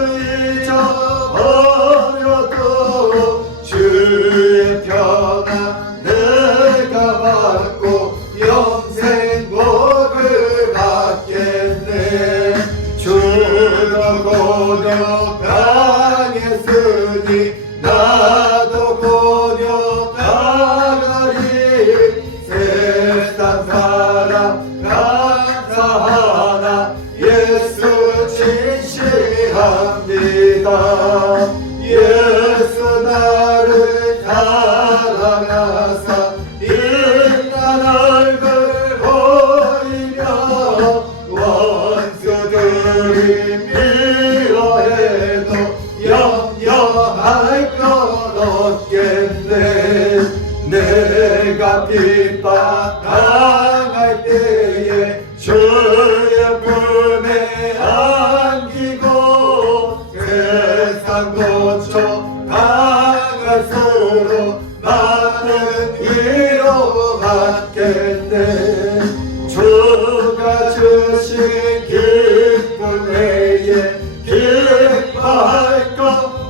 잊어버려도 주의 평안 내가 받고 영생 복을 받겠네. 주도 고려 당했으니 나도 고려 당하리. 세상 사람 감사하나 예수 진실합니다. 예수 나를 사랑하사 인간 얼굴 보이며 원수들이 미워해도 염려할 것 없겠네. 내가 핍박 당할 때에 주의 품에 안기고 세상 고초 당할수록 많은 위로 받겠네. 주가 주신 기쁨 외에 기뻐할 것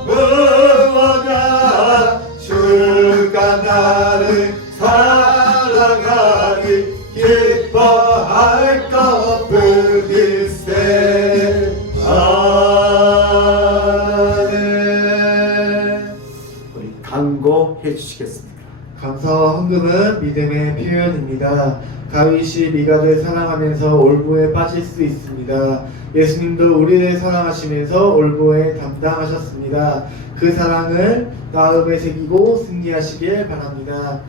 무엇냐. 주가 나를 사랑하니 기뻐할 것뿐일세. 아멘. 우리 강고해 주시겠습니까? 감사와 헌금은 믿음의 표현입니다. 다윗이 미가를 사랑하면서 올무에 빠질 수 있습니다. 예수님도 우리를 사랑하시면서 올무에 담당하셨습니다. 그 사랑을 마음에 새기고 승리하시길 바랍니다.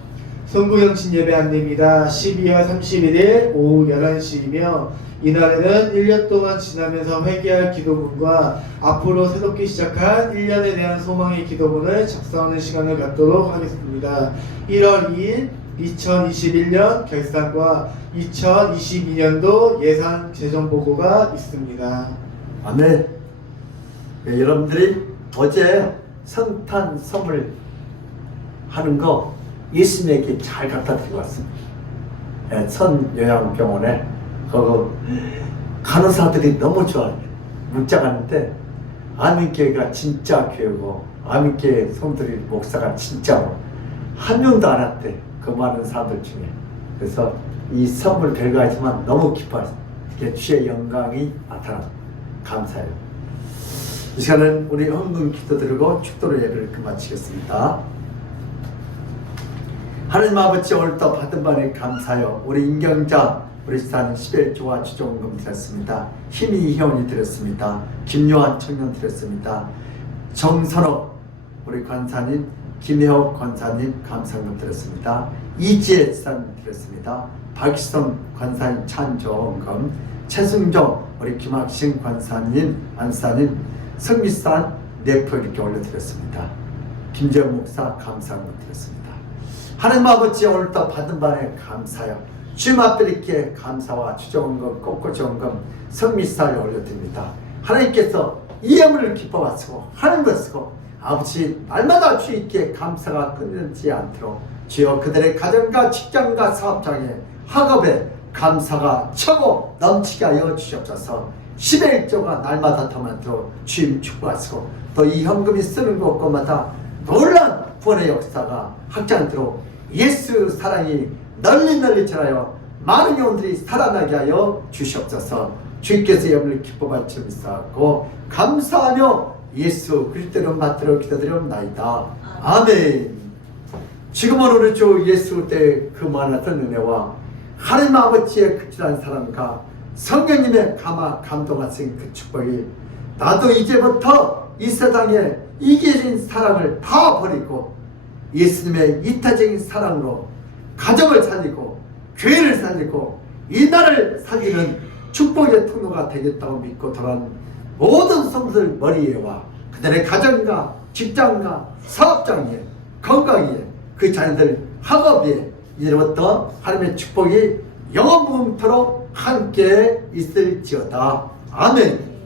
성구영신 예배 안내입니다. 12월 31일 오후 11시이며 이날에는 1년 동안 지나면서 회개할 기도문과 앞으로 새롭게 시작한 1년에 대한 소망의 기도문을 작성하는 시간을 갖도록 하겠습니다. 1월 2일 2021년 결산과 2022년도 예산 재정 보고가 있습니다. 아멘. 네, 여러분들이 어제 성탄 선물 하는 거 예수님에게 잘 갖다 드리고 왔습니다. 네, 선요양병원에 그 간호사들이 너무 좋아요. 문자 갔는데 아민교회가 진짜 교회고 아민교회 성도리 목사가 진짜고 한 명도 안 왔대. 그 많은 사람들 중에. 그래서 이 선물 별거하지만 너무 기뻐요. 이게 주의 영광이 나타나 감사해요. 이 시간은 우리 헌금 기도 드리고 축도로 예배를 마치겠습니다. 하나님 아버지 오늘도 받은 바에 감사하여 우리 인경자 우리 사는 11조와 주종금 드렸습니다. 힘이 희원이 드렸습니다. 김요한 청년 드렸습니다. 정선옥 우리 권사님, 김혜옥 권사님 감사금 드렸습니다. 이지혜 산 드렸습니다. 박시성 권사님 찬조금, 최승종 우리 김학신 권사님, 안사님, 성미산 네포 이렇게 올려드렸습니다. 김재훈 목사 감사금 드렸습니다. 하나님 아버지 오늘도 받은 바에 감사하여 주님 앞에 이렇게 감사와 주정금, 꽃꽃정금, 성미사를 올려드립니다. 하나님께서 이 예물을 기뻐하시고 하는 것이고 아버지 날마다 주님께 감사가 끊이지 않도록 주여 그들의 가정과 직장과 사업장에 학업에 감사가 차고 넘치게 하여 주시옵소서. 11조가 날마다 더 많도록 주님 축복하시고 또 이 현금이 쓰는 곳곳마다 놀라운 구원의 역사가 확장되도록 예수 사랑이 널리 전하여 많은 영혼들이 살아나게 하여 주시옵소서. 주께서 예물을 기뻐할 줄 믿사옵고 감사하며 예수 그리스도를 받들어 기도드리옵나이다. 아멘. 지금은 우리 주 예수 때 그 많았던 은혜와 하나님 아버지의 극진한 사랑과 성령님의 감동하신 그 축복이 나도 이제부터 이 세상에 이기적인 사랑을 다 버리고 예수님의 이타적인 사랑으로 가정을 살리고 교회를 살리고 이 나라를 살리는 축복의 통로가 되겠다고 믿고 돌아온 모든 성도들 머리에와 그들의 가정과 직장과 사업장에 건강에 그 자녀들 학업에 이제부터 하나님의 축복이 영원토록 함께 있을지어다. 아멘.